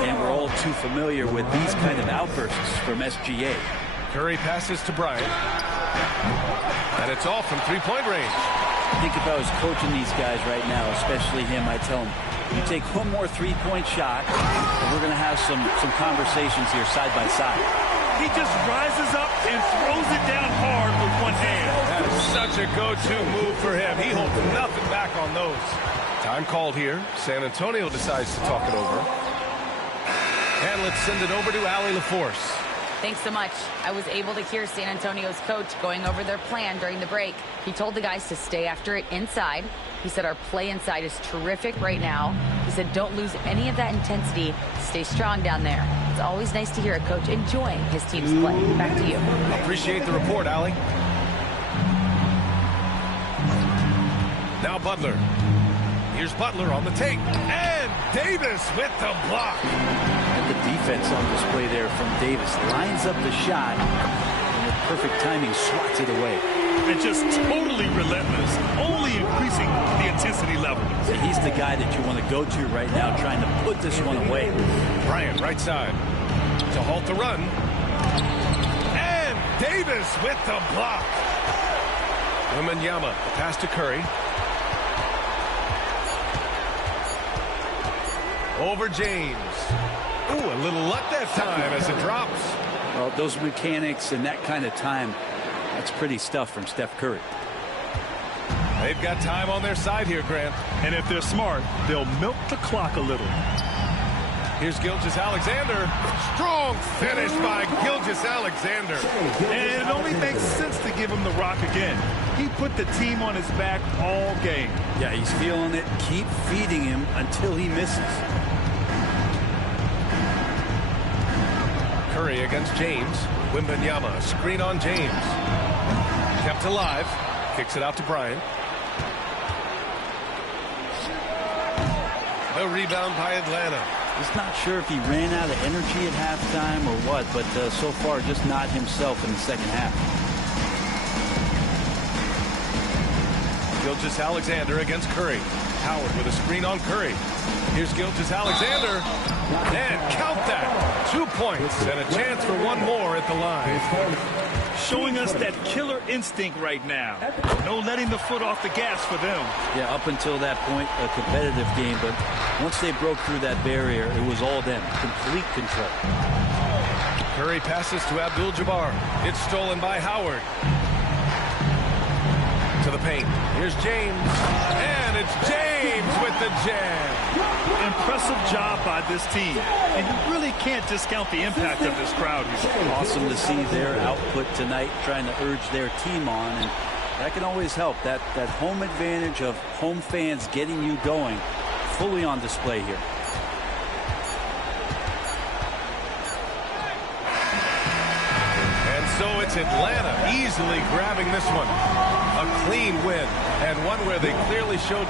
And we're all too familiar with these kind of outbursts from SGA. Curry passes to Bryant. And it's all from three-point range. I think if I was coaching these guys right now, especially him, I'd tell him, you take one more three-point shot, and we're going to have some conversations here side by side. He just rises up and throws it down hard with one hand. That is such a go-to move for him. He holds nothing back on those. Time called here. San Antonio decides to talk it over. And let's send it over to Allie LaForce. Thanks so much. I was able to hear San Antonio's coach going over their plan during the break. He told the guys to stay after it inside. He said our play inside is terrific right now. He said don't lose any of that intensity. Stay strong down there. It's always nice to hear a coach enjoying his team's play. Back to you. Appreciate the report, Allie. Now Butler. Here's Butler on the take. And Davis with the block. And the defense on display there from Davis. Lines up the shot. And with perfect timing, swats it away. And just totally relentless. Only increasing the intensity level. So he's the guy that you want to go to right now, trying to put this one away. Bryant, right side. To halt the run. And Davis with the block. Wembanyama, pass to Curry. Over James. Ooh, a little luck that time as it drops. Well, those mechanics and that kind of time, that's pretty stuff from Steph Curry. They've got time on their side here, Grant. And if they're smart, they'll milk the clock a little. Here's Gilgeous-Alexander. Strong finish by Gilgeous-Alexander. And it only makes sense to give him the rock again. He put the team on his back all game. Yeah, he's feeling it. Keep feeding him until he misses. Curry against James. Wembanyama, screen on James. Kept alive. Kicks it out to Bryant. The rebound by Atlanta. He's not sure if he ran out of energy at halftime or what, but so far just not himself in the second half. Gilgeous-Alexander against Curry. Howard with a screen on Curry. Here's Gilgeous-Alexander. And count that. 2 points and a chance for one more at the line. Showing us that killer instinct right now. No letting the foot off the gas for them. Yeah, up until that point, a competitive game, but once they broke through that barrier, it was all them. Complete control. Curry passes to Abdul-Jabbar. It's stolen by Howard. To the paint. Here's James. And it's James with the jam. Impressive job by this team. And you really can't discount the impact of this crowd here. Awesome to see their output tonight, trying to urge their team on. And that can always help. That home advantage of home fans getting you going, fully on display here. And so it's Atlanta easily grabbing this one. A clean win, and one where they clearly showed.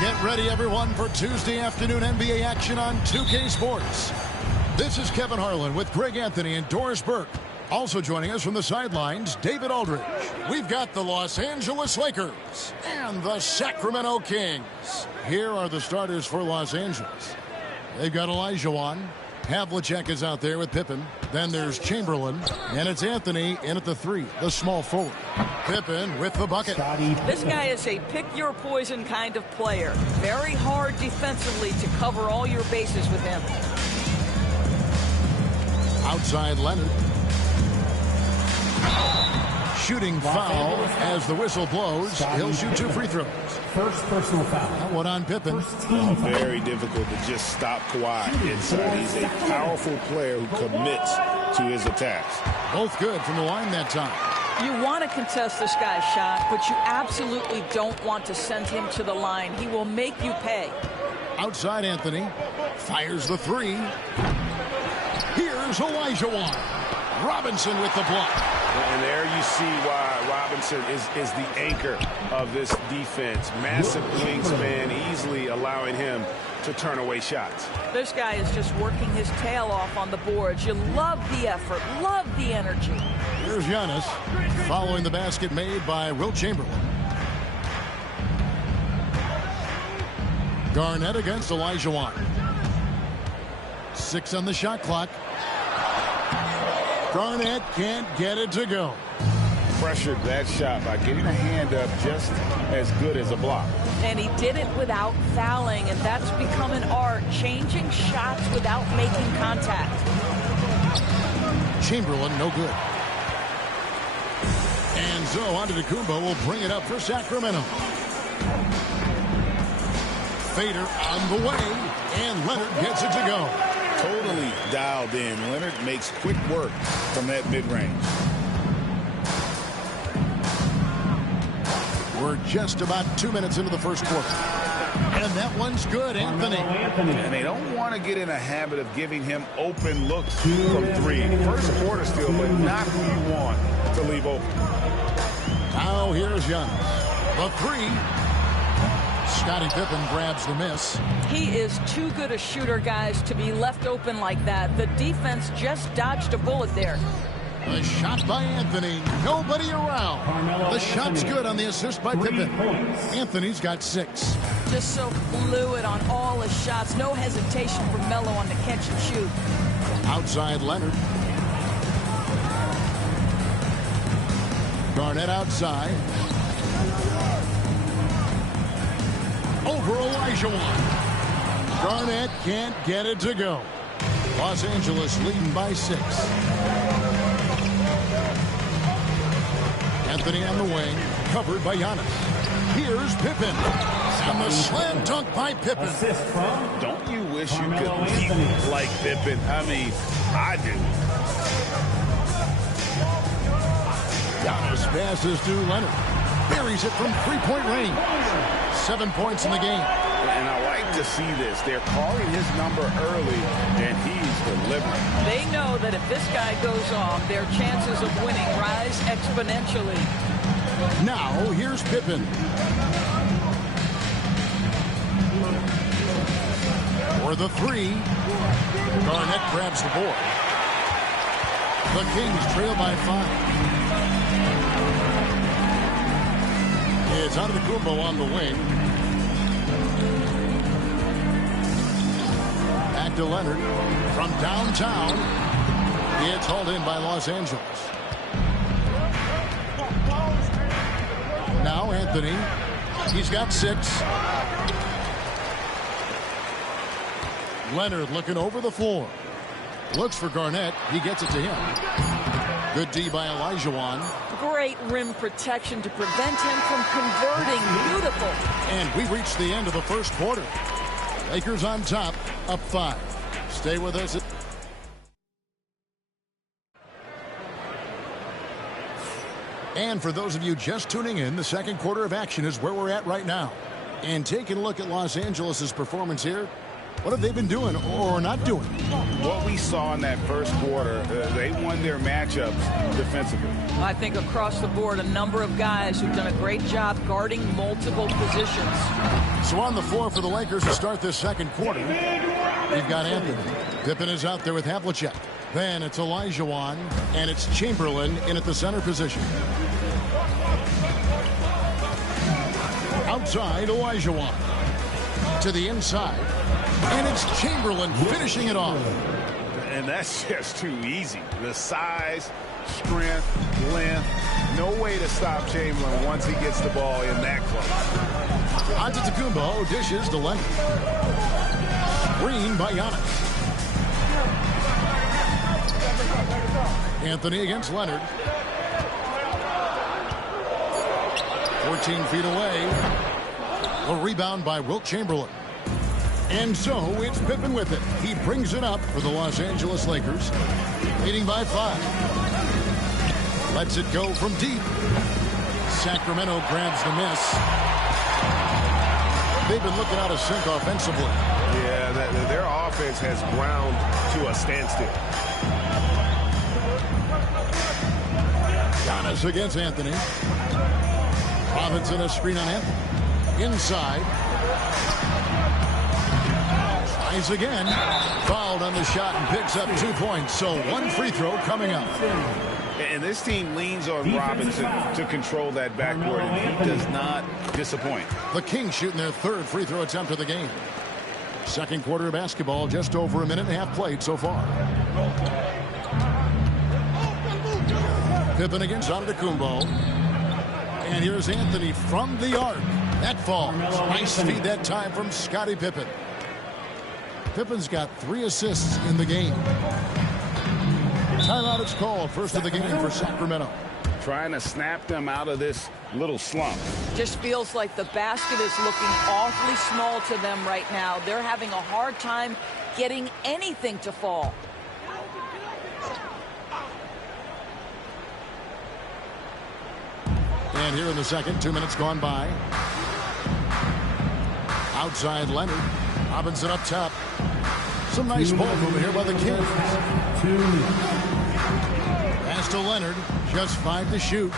Get ready, everyone, for Tuesday afternoon NBA action on 2K Sports. This is Kevin Harlan with Greg Anthony and Doris Burke. Also joining us from the sidelines, David Aldridge. We've got the Los Angeles Lakers and the Sacramento Kings. Here are the starters for Los Angeles. They've got Olajuwon. Havlicek is out there with Pippen. Then there's Chamberlain. And it's Anthony in at the 3, the small forward. Pippen with the bucket. This guy is a pick-your-poison kind of player. Very hard defensively to cover all your bases with him. Outside Leonard. Shooting foul as the whistle blows. He'll shoot 2 free throws. First personal foul. That one on Pippen. Very difficult to just stop Kawhi inside. He's a powerful player who commits to his attacks. Both good from the line that time. You want to contest this guy's shot, but you absolutely don't want to send him to the line. He will make you pay. Outside Anthony. Fires the 3. Here's Olajuwon. Robinson with the block. And there you see why Robinson is the anchor of this defense. Massive wingspan, easily allowing him to turn away shots. This guy is just working his tail off on the boards. You love the effort, love the energy. Here's Giannis following the basket made by Wilt Chamberlain. Garnett against Olajuwon. 6 on the shot clock. Garnett can't get it to go. Pressured that shot by getting a hand up just as good as a block. And he did it without fouling, and that's become an art, changing shots without making contact. Chamberlain, no good. And so Antetokounmpo will bring it up for Sacramento. Fader on the way, and Leonard gets it to go. Totally dialed in. Leonard makes quick work from that mid-range. We're just about 2 minutes into the first quarter. And that one's good, Anthony. And they don't want to get in a habit of giving him open looks from three. First quarter still, but not who you want to leave open. Now here's Giannis. The three. Scottie Pippen grabs the miss. He is too good a shooter, guys, to be left open like that. The defense just dodged a bullet there. The shot by Anthony. Nobody around. The shot's good on the assist by Pippen. Anthony's got 6. Just so fluid on all his shots. No hesitation for Melo on the catch and shoot. Outside Leonard. Garnett outside. Over Olajuwon. Garnett can't get it to go. Los Angeles leading by 6. Anthony on the wing, covered by Giannis. Here's Pippen. And the slam dunk by Pippen. Don't you wish you could leap like Pippen? I mean, I do. Giannis passes to Leonard. Buries it from three-point range. 7 points in the game. And I like to see this. They're calling his number early, and he's delivering. They know that if this guy goes off, their chances of winning rise exponentially. Now, here's Pippen. For the three. Garnett grabs the board. The Kings trail by 5. It's Antetokounmpo on the wing. Back to Leonard from downtown. It's hauled in by Los Angeles. Now Anthony. He's got 6. Leonard looking over the floor. Looks for Garnett. He gets it to him. Good D by Olajuwon. Great rim protection to prevent him from converting. Beautiful. And we reach the end of the first quarter. Lakers on top, up 5. Stay with us. And for those of you just tuning in, the second quarter of action is where we're at right now. And taking a look at Los Angeles' performance here, what have they been doing or not doing? What we saw in that first quarter, they won their matchups defensively. I think across the board, a number of guys who've done a great job guarding multiple positions. So on the floor for the Lakers to start this second quarter, we've got Anthony. Pippen is out there with Havlicek. Then it's Olajuwon, and it's Chamberlain in at the center position. Outside, Olajuwon. To the inside. And it's Chamberlain finishing it off. And that's just too easy. The size, strength, length. No way to stop Chamberlain once he gets the ball in that close. Antetokounmpo dishes to Leonard. Screen by Giannis. Anthony against Leonard. 14 feet away. A rebound by Wilt Chamberlain. And so it's Pippen with it. He brings it up for the Los Angeles Lakers, leading by 5. Lets it go from deep. Sacramento grabs the miss. They've been looking out of sync offensively. Yeah, their offense has ground to a standstill. Giannis against Anthony. Robinson a screen on Anthony. Inside. Tries again. Fouled on the shot and picks up 2 points. So 1 free throw coming up. And this team leans on Robinson to control that backcourt, and he does not disappoint. The Kings shooting their 3rd free throw attempt of the game. Second quarter of basketball, just over a minute and a half played so far. Pippen against Antetokounmpo. And here's Anthony from the arc. That falls. Nice feed that time from Scottie Pippen. Pippen's got 3 assists in the game. Timeout is called. First of the game for Sacramento. Trying to snap them out of this little slump. Just feels like the basket is looking awfully small to them right now. They're having a hard time getting anything to fall. And here in the second, 2 minutes gone by. Outside Leonard. Robinson up top. Some nice ball movement here by the Kings. Pass to Leonard. Just 5 to shoot.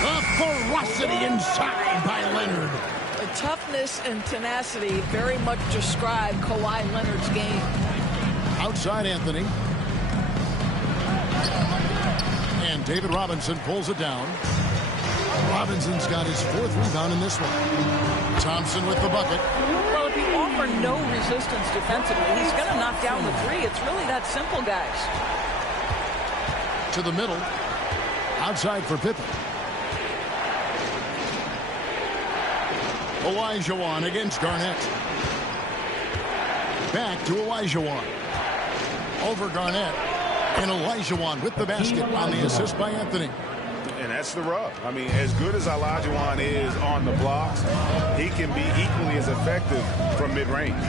The ferocity inside by Leonard. The toughness and tenacity very much describe Kawhi Leonard's game. Outside Anthony. And David Robinson pulls it down. Robinson's got his 4th rebound in this one. Thompson with the bucket. Well, if you offer no resistance defensively, he's going to knock down the 3. It's really that simple, guys. To the middle. Outside for Pippen. Olajuwon against Garnett. Back to Olajuwon. Over Garnett. And Olajuwon with the basket on the assist by Anthony. And that's the rub. I mean, as good as Olajuwon is on the blocks, he can be equally as effective from mid-range.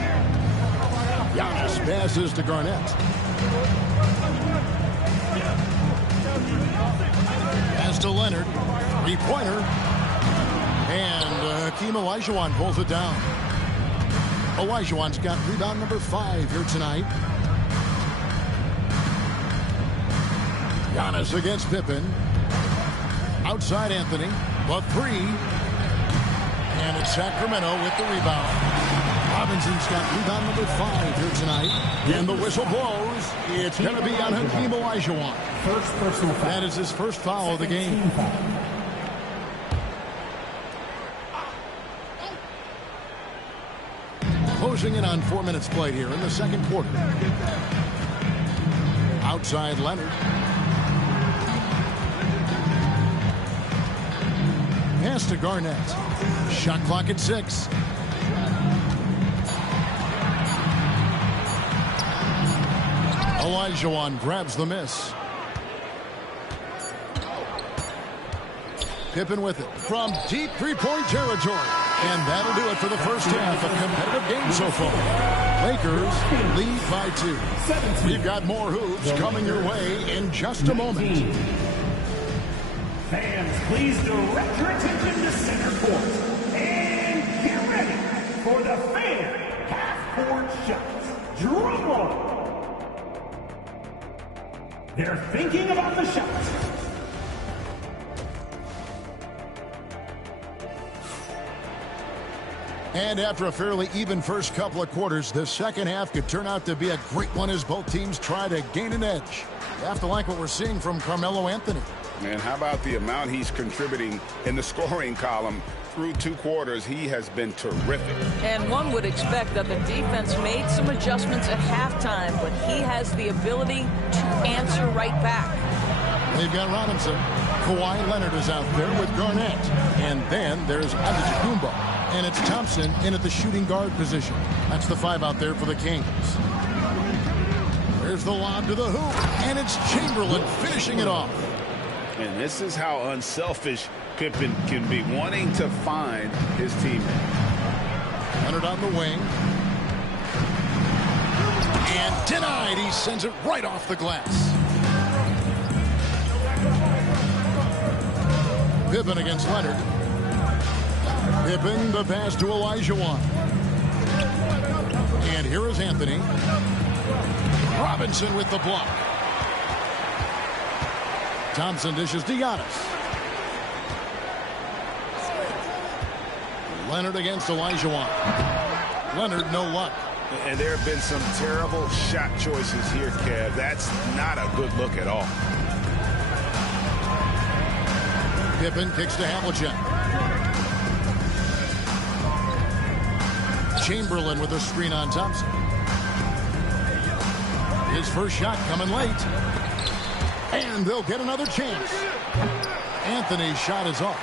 Giannis passes to Garnett. Pass to Leonard. 3-pointer. And Hakeem Olajuwon pulls it down. Olajuwon's got rebound number 5 here tonight. Giannis against Pippen. Outside Anthony. The 3. And it's Sacramento with the rebound. Robinson's got rebound number 5 here tonight. And the whistle blows. It's going to be on Hakeem Olajuwon. First personal foul. That is his first foul of the game. Closing in on 4 minutes played here in the second quarter. Outside Leonard. Pass to Garnett. Shot clock at 6. Olajuwon grabs the miss. Pippen with it from deep 3-point territory. And that'll do it for the first half. A competitive game so far. Lakers lead by 2. We've got more hoops coming your way in just a moment. Fans, please direct your attention to center court. And get ready for the fan half-court shots. Drum roll. They're thinking about the shots. And after a fairly even first couple of quarters, the second half could turn out to be a great one as both teams try to gain an edge. You have to like what we're seeing from Carmelo Anthony. Man, how about the amount he's contributing in the scoring column through 2 quarters? He has been terrific. And one would expect that the defense made some adjustments at halftime, but he has the ability to answer right back. They've got Robinson. Kawhi Leonard is out there with Garnett. And then there's Antetokounmpo. And it's Thompson in at the shooting guard position. That's the 5 out there for the Kings. There's the lob to the hoop. And it's Chamberlain finishing it off. And this is how unselfish Pippen can be, wanting to find his teammate. Leonard on the wing. And denied. He sends it right off the glass. Pippen against Leonard. Pippen, the pass to Olajuwon. And here is Anthony. Robinson with the block. Thompson dishes to Giannis. Leonard against Olajuwon. Leonard, no luck. And there have been some terrible shot choices here, Kev. That's not a good look at all. Pippen kicks to Havlicek. Chamberlain with a screen on Thompson. His first shot coming late. And they'll get another chance. Anthony's shot is off.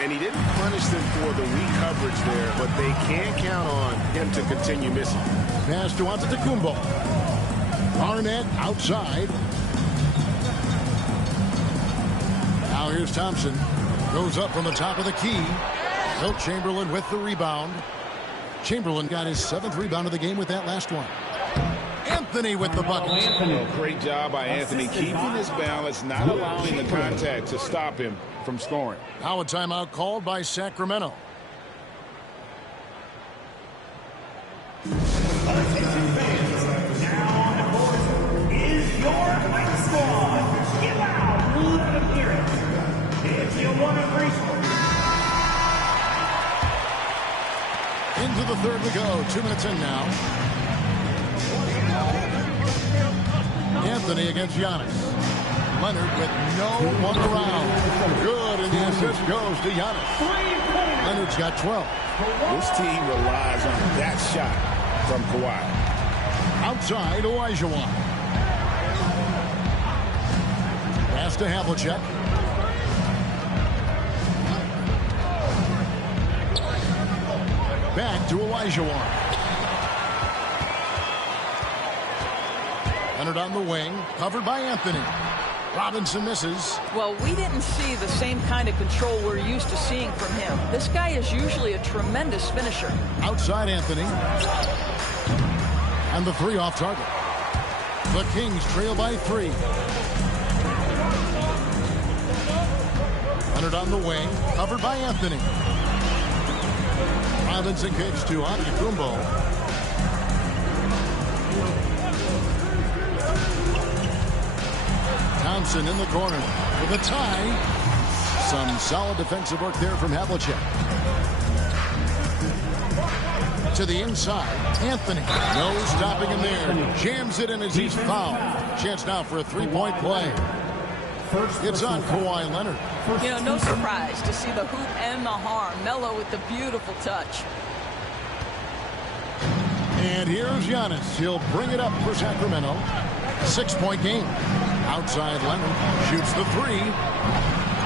And he didn't punish them for the weak coverage there, but they can't count on him to continue missing. Pass to Antetokounmpo. Garnett outside. Now here's Thompson. Goes up from the top of the key. Wilt Chamberlain with the rebound. Chamberlain got his 7th rebound of the game with that last one. Anthony with the bucket. Oh, great job by Anthony keeping his balance, not allowing the contact to stop him from scoring. Now a timeout called by Sacramento. Attention fans, now on the court is your wing squad. Give out one appearance. It's your one free score. Into the third we go. 2 minutes in now. Anthony against Giannis. Leonard with no one around. Good, and the assist goes to Giannis. Leonard's got 12. This team relies on that shot from Kawhi. Outside, Olajuwon. Pass to Havlicek. Back to Olajuwon. Leonard on the wing, covered by Anthony. Robinson misses. Well, we didn't see the same kind of control we're used to seeing from him. This guy is usually a tremendous finisher. Outside Anthony. And the three off target. The Kings trail by 3. Leonard on the wing, covered by Anthony. Robinson kicks to Antetokounmpo. Thompson in the corner with a tie. Some solid defensive work there from Havlicek. To the inside, Anthony. No stopping him there. Jams it in as he's fouled. Chance now for a three-point play. It's on Kawhi Leonard. You know, no surprise to see the hoop and the harm. Melo with the beautiful touch. And here's Giannis. He'll bring it up for Sacramento. 6-point game. Outside Leonard shoots the 3.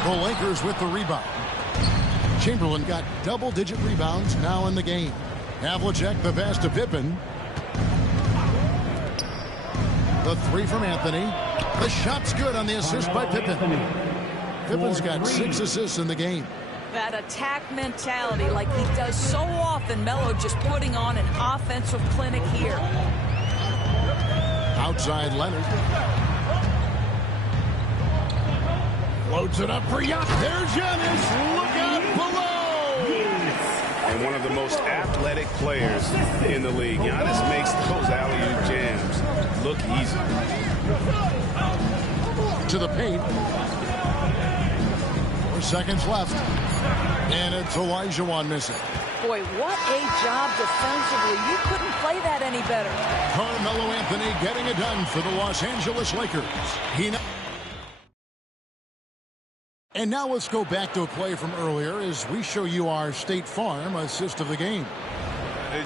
The Lakers with the rebound. Chamberlain got double-digit rebounds now in the game. Havlicek the pass to Pippen. The 3 from Anthony. The shot's good on the assist by Pippen. Pippen's got 6 assists in the game. That attack mentality like he does so often. Melo just putting on an offensive clinic here. Outside Leonard. Loads it up for Giannis. There's Giannis. Look out below. And one of the most athletic players in the league. Giannis makes those alley-oop jams look easy. To the paint. 4 seconds left. And it's Olajuwon missing. Boy, what a job defensively. You couldn't play that any better. Carmelo Anthony getting it done for the Los Angeles Lakers. And now let's go back to a play from earlier as we show you our State Farm assist of the game.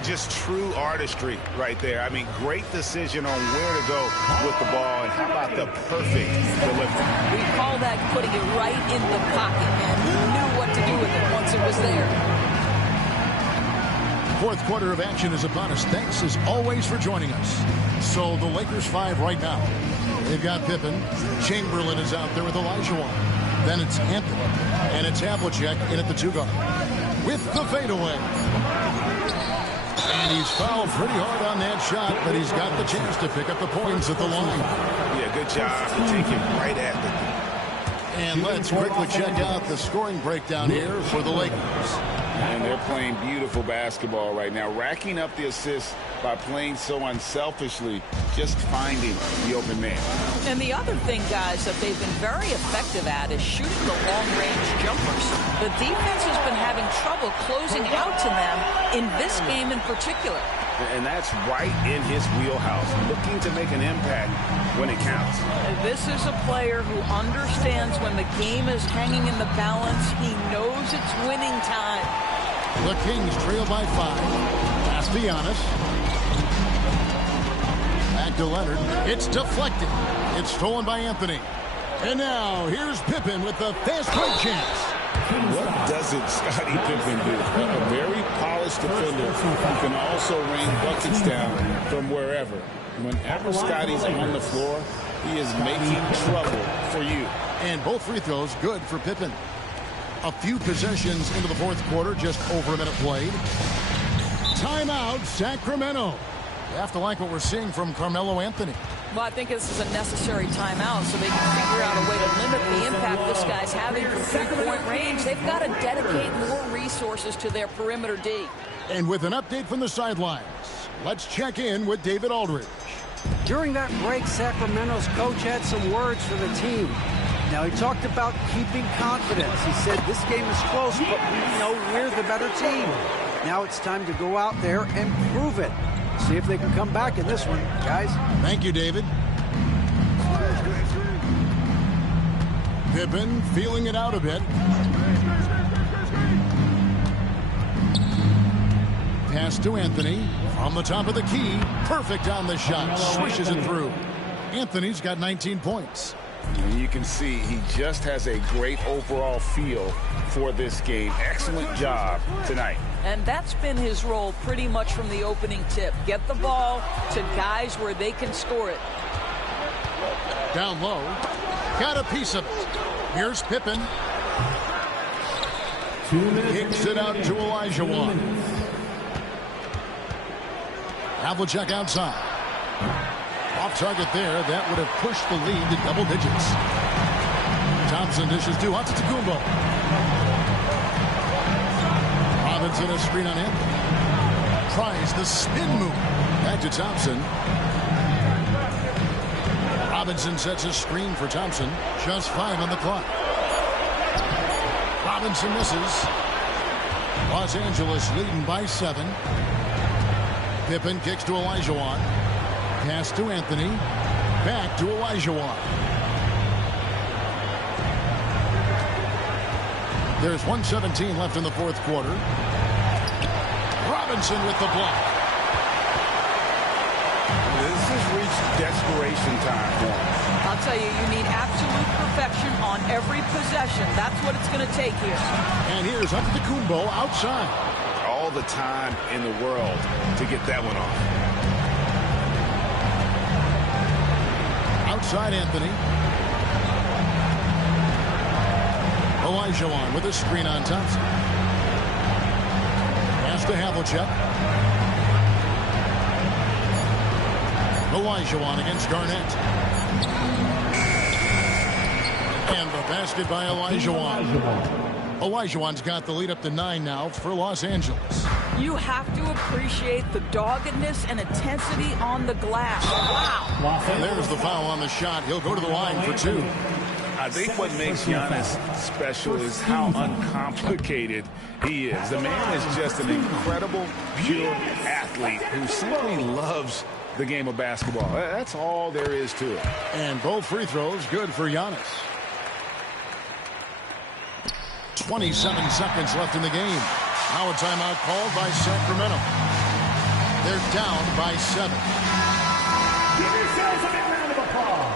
Just true artistry right there. I mean, great decision on where to go with the ball, and how about the perfect delivery. We call that putting it right in the pocket, and he knew what to do with it once it was there. Fourth quarter of action is upon us. Thanks as always for joining us. So the Lakers 5 right now. They've got Pippen. Chamberlain is out there with Olajuwon. Then it's Anthony. And it's Havlicek in at the 2 guard. With the fadeaway. And he's fouled pretty hard on that shot, but he's got the chance to pick up the points at the line. Yeah, good job to take him right at the. And let's quickly check out the scoring breakdown here for the Lakers. And they're playing beautiful basketball right now, racking up the assists by playing so unselfishly, just finding the open man. And the other thing, guys, that they've been very effective at is shooting the long-range jumpers. The defense has been having trouble closing out to them in this game in particular. And that's right in his wheelhouse, looking to make an impact when it counts. This is a player who understands when the game is hanging in the balance. He knows it's winning time. The Kings trail by 5. Pass to Giannis. Back to Leonard. It's deflected. It's stolen by Anthony. And now here's Pippen with the fast break chance. What doesn't Scottie Pippen do? A very polished defender who can also rain buckets down from wherever. Whenever Scottie's on the floor, he is making trouble for you. And both free throws good for Pippen. A few possessions into the fourth quarter, just over a minute played. Timeout, Sacramento. You have to like what we're seeing from Carmelo Anthony. Well, I think this is a necessary timeout so they can figure out a way to limit the impact this guy's having from three-point range. They've got to dedicate more resources to their perimeter D. And with an update from the sidelines, let's check in with David Aldridge. During that break, Sacramento's coach had some words for the team. Now, he talked about keeping confidence. He said, this game is close, but we know we're the better team. Now it's time to go out there and prove it. See if they can come back in this one, guys. Thank you, David. Pippen feeling it out a bit. Pass to Anthony from the top of the key. Perfect on the shot. Swishes it through. Anthony's got 19 points. And you can see he just has a great overall feel for this game. Excellent job tonight. And that's been his role pretty much from the opening tip. Get the ball to guys where they can score it. Down low. Got a piece of it. Here's Pippen. Kicks it out to Olajuwon. Havlicek outside. Off target there. That would have pushed the lead to double digits. Thompson dishes to Antetokounmpo. Robinson a screen on him. Tries the spin move. Back to Thompson. Robinson sets a screen for Thompson. Just 5 on the clock. Robinson misses. Los Angeles leading by 7. Pippen kicks to Olajuwon. Pass to Anthony. Back to Olajuwon. There's 1:17 left in the fourth quarter. Robinson with the block. This has reached desperation time for him. I'll tell you, you need absolute perfection on every possession. That's what it's going to take here. And here's Antetokounmpo outside. All the time in the world to get that one off. Outside Anthony. Olajuwon with a screen on Thompson. Pass to Havlicek. Olajuwon against Garnett. And the basket by Olajuwon. Olajuwon's got the lead up to 9 now for Los Angeles. You have to appreciate the doggedness and intensity on the glass. Wow. And there's the foul on the shot. He'll go to the line for 2. I think what makes Giannis special is how uncomplicated he is. The man is just an incredible, pure athlete who simply loves the game of basketball. That's all there is to it. And both free throws good for Giannis. 27 seconds left in the game. Now a timeout called by Sacramento. They're down by 7. Give yourselves a big round of applause.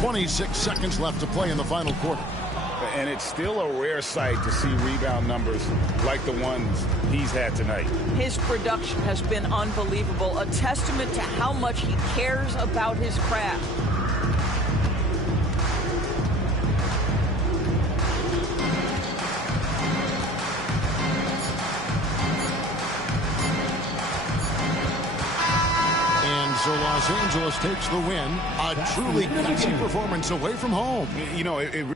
26 seconds left to play in the final quarter. And it's still a rare sight to see rebound numbers like the ones he's had tonight. His production has been unbelievable, a testament to how much he cares about his craft. And so Los Angeles takes the win. A truly gutsy performance away from home. You know, it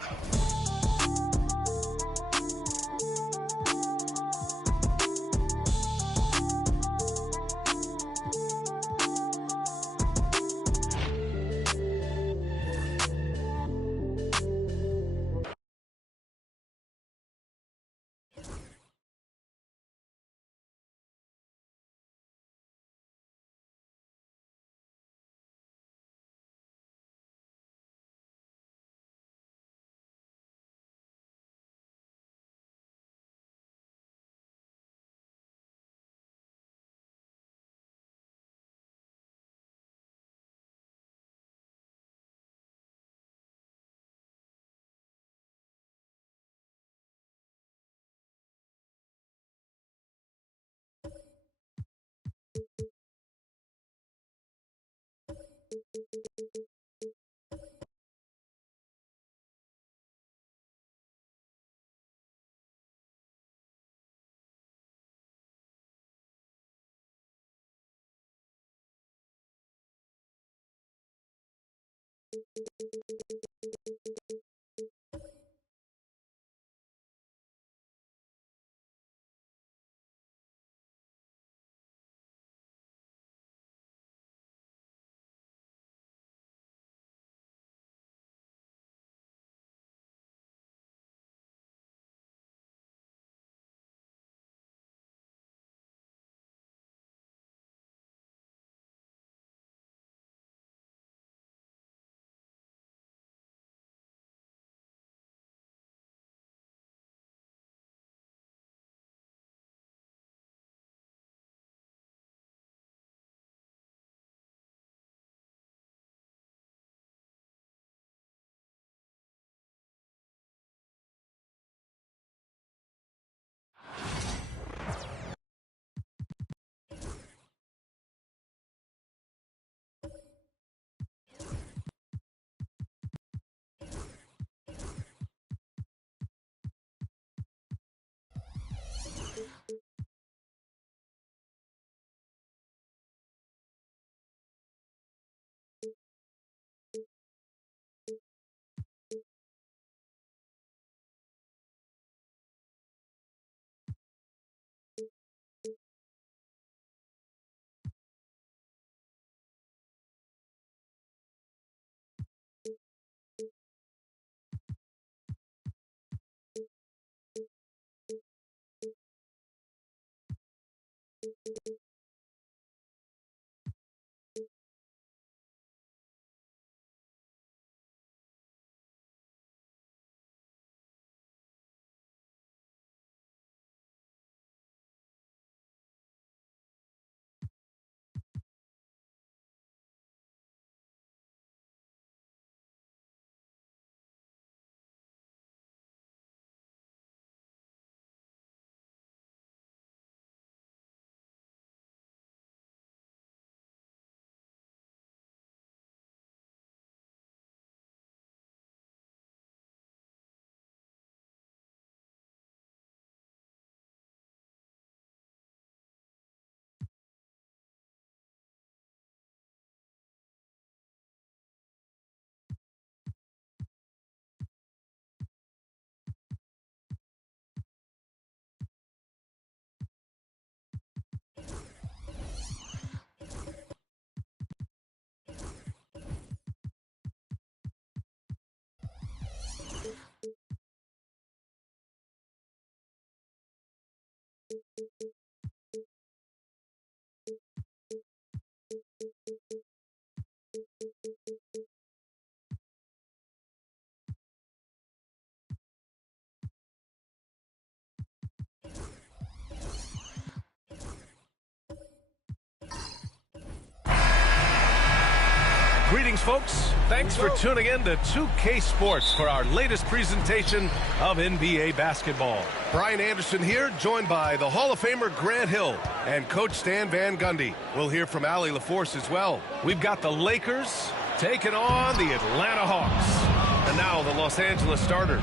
Greetings, folks. Thanks for tuning in to 2K Sports for our latest presentation of NBA basketball. Brian Anderson here, joined by the Hall of Famer Grant Hill and Coach Stan Van Gundy. We'll hear from Allie LaForce as well. We've got the Lakers taking on the Atlanta Hawks. And now the Los Angeles starters.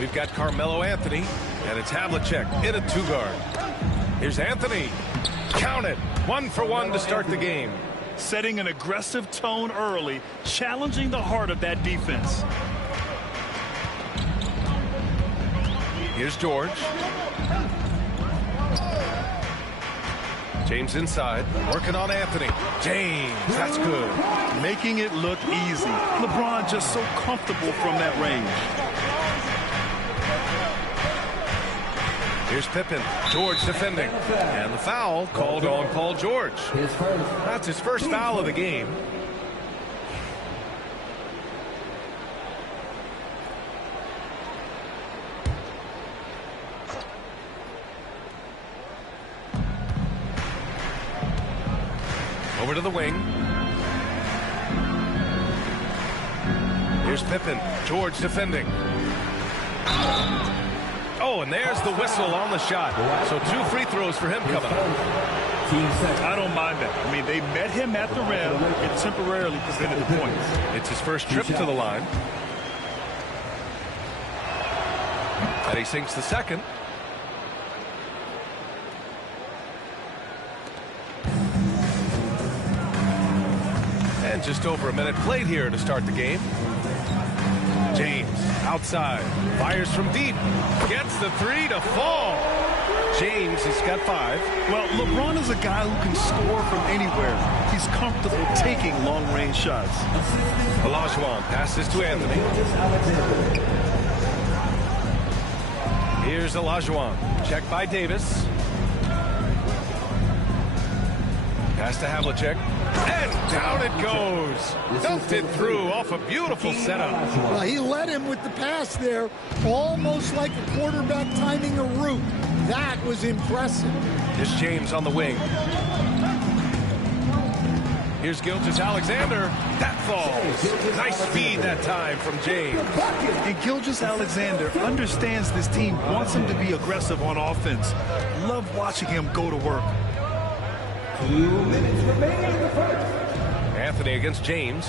We've got Carmelo Anthony, and it's Havlicek in a two-guard. Here's Anthony. Count it. 1 for 1 to start the game. Setting an aggressive tone early, challenging the heart of that defense. Here's George. James inside, working on Anthony. James, that's good. Making it look easy. LeBron just so comfortable from that range. Here's Pippen. George defending. And the foul called on Paul George. That's his first foul of the game. Over to the wing. Here's Pippen. George defending. Oh, and there's the whistle on the shot. So 2 free throws for him coming up. I don't mind that. I mean, they met him at the rim and temporarily prevented the points. It's his first trip to the line. And he sinks the second. And just over a minute played here to start the game. James outside, fires from deep, gets the three to fall. James has got 5. Well, LeBron is a guy who can score from anywhere. He's comfortable taking long-range shots. Olajuwon passes to Anthony. Here's Olajuwon. Check by Davis. Pass to Havlicek. And down it goes. Dumped it through off a beautiful setup. Well, he led him with the pass there, almost like a quarterback timing a route. That was impressive. Here's James on the wing. Here's Gilgeous-Alexander. That falls. Nice speed that time from James. And Gilgeous-Alexander understands this team wants him to be aggressive on offense. Love watching him go to work. 2 minutes remaining in the first. Anthony against James.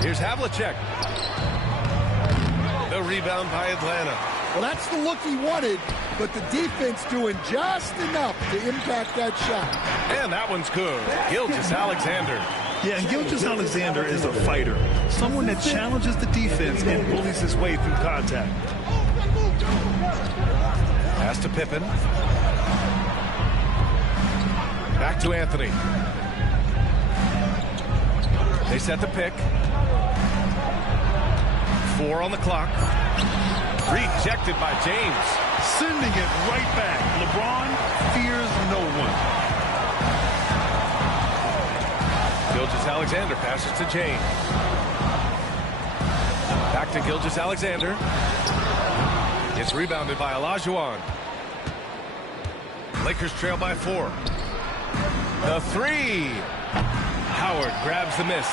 Here's Havlicek. The rebound by Atlanta. Well, that's the look he wanted, but the defense doing just enough to impact that shot. And that one's good. Gilgeous-Alexander. Yeah, and Gilgeous-Alexander is a fighter. Someone that challenges the defense and bullies his way through contact. Pass to Pippen. Back to Anthony. They set the pick. 4 on the clock. Rejected by James. Sending it right back. LeBron fears no one. Gilgeous-Alexander passes to James. Back to Gilgeous-Alexander. It's rebounded by Olajuwon. Lakers trail by 4. The 3. Howard grabs the miss.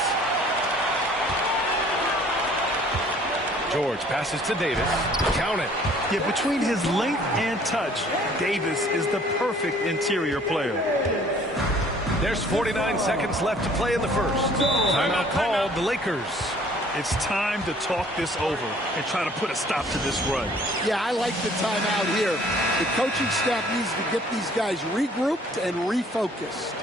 George passes to Davis. Count it. Yeah, between his length and touch, Davis is the perfect interior player. There's 49 seconds left to play in the first. Timeout called the Lakers. It's time to talk this over and try to put a stop to this run. Yeah, I like the timeout here. The coaching staff needs to get these guys regrouped and refocused.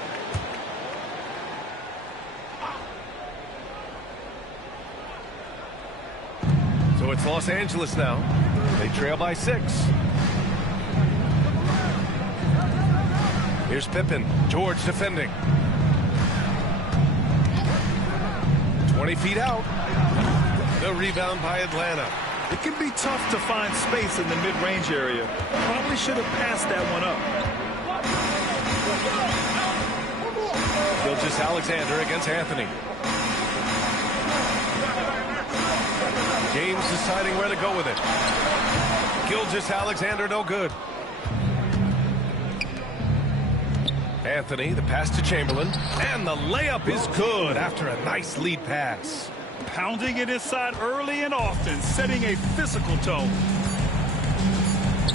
So it's Los Angeles now. They trail by 6. Here's Pippen. George defending. 20 feet out. The rebound by Atlanta. It can be tough to find space in the mid-range area. Probably should have passed that one up. Gilgeous-Alexander against Anthony. James deciding where to go with it. Gilgeous-Alexander no good. Anthony, the pass to Chamberlain. And the layup is good after a nice lead pass. Pounding it inside early and often, setting a physical tone.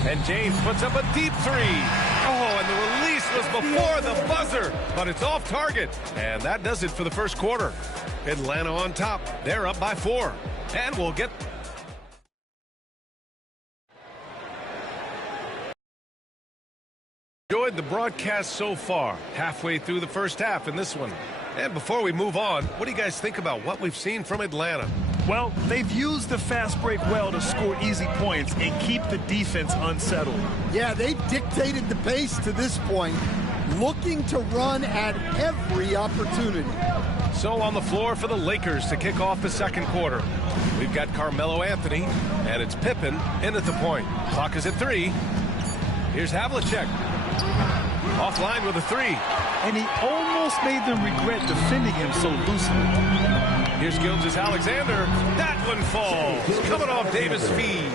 And James puts up a deep 3. Oh, and the release was before the buzzer, but it's off target. And that does it for the first quarter. Atlanta on top. They're up by 4. And we'll get... Enjoyed the broadcast so far, halfway through the first half in this one. And before we move on, what do you guys think about what we've seen from Atlanta? Well, they've used the fast break well to score easy points and keep the defense unsettled. Yeah, they've dictated the pace to this point, looking to run at every opportunity. So on the floor for the Lakers to kick off the second quarter. We've got Carmelo Anthony, and it's Pippen in at the point. Clock is at 3. Here's Havlicek. Offline with a 3. And he almost made them regret defending him so loosely. Here's Gilgeous-Alexander. That one falls. Coming off Davis' feed.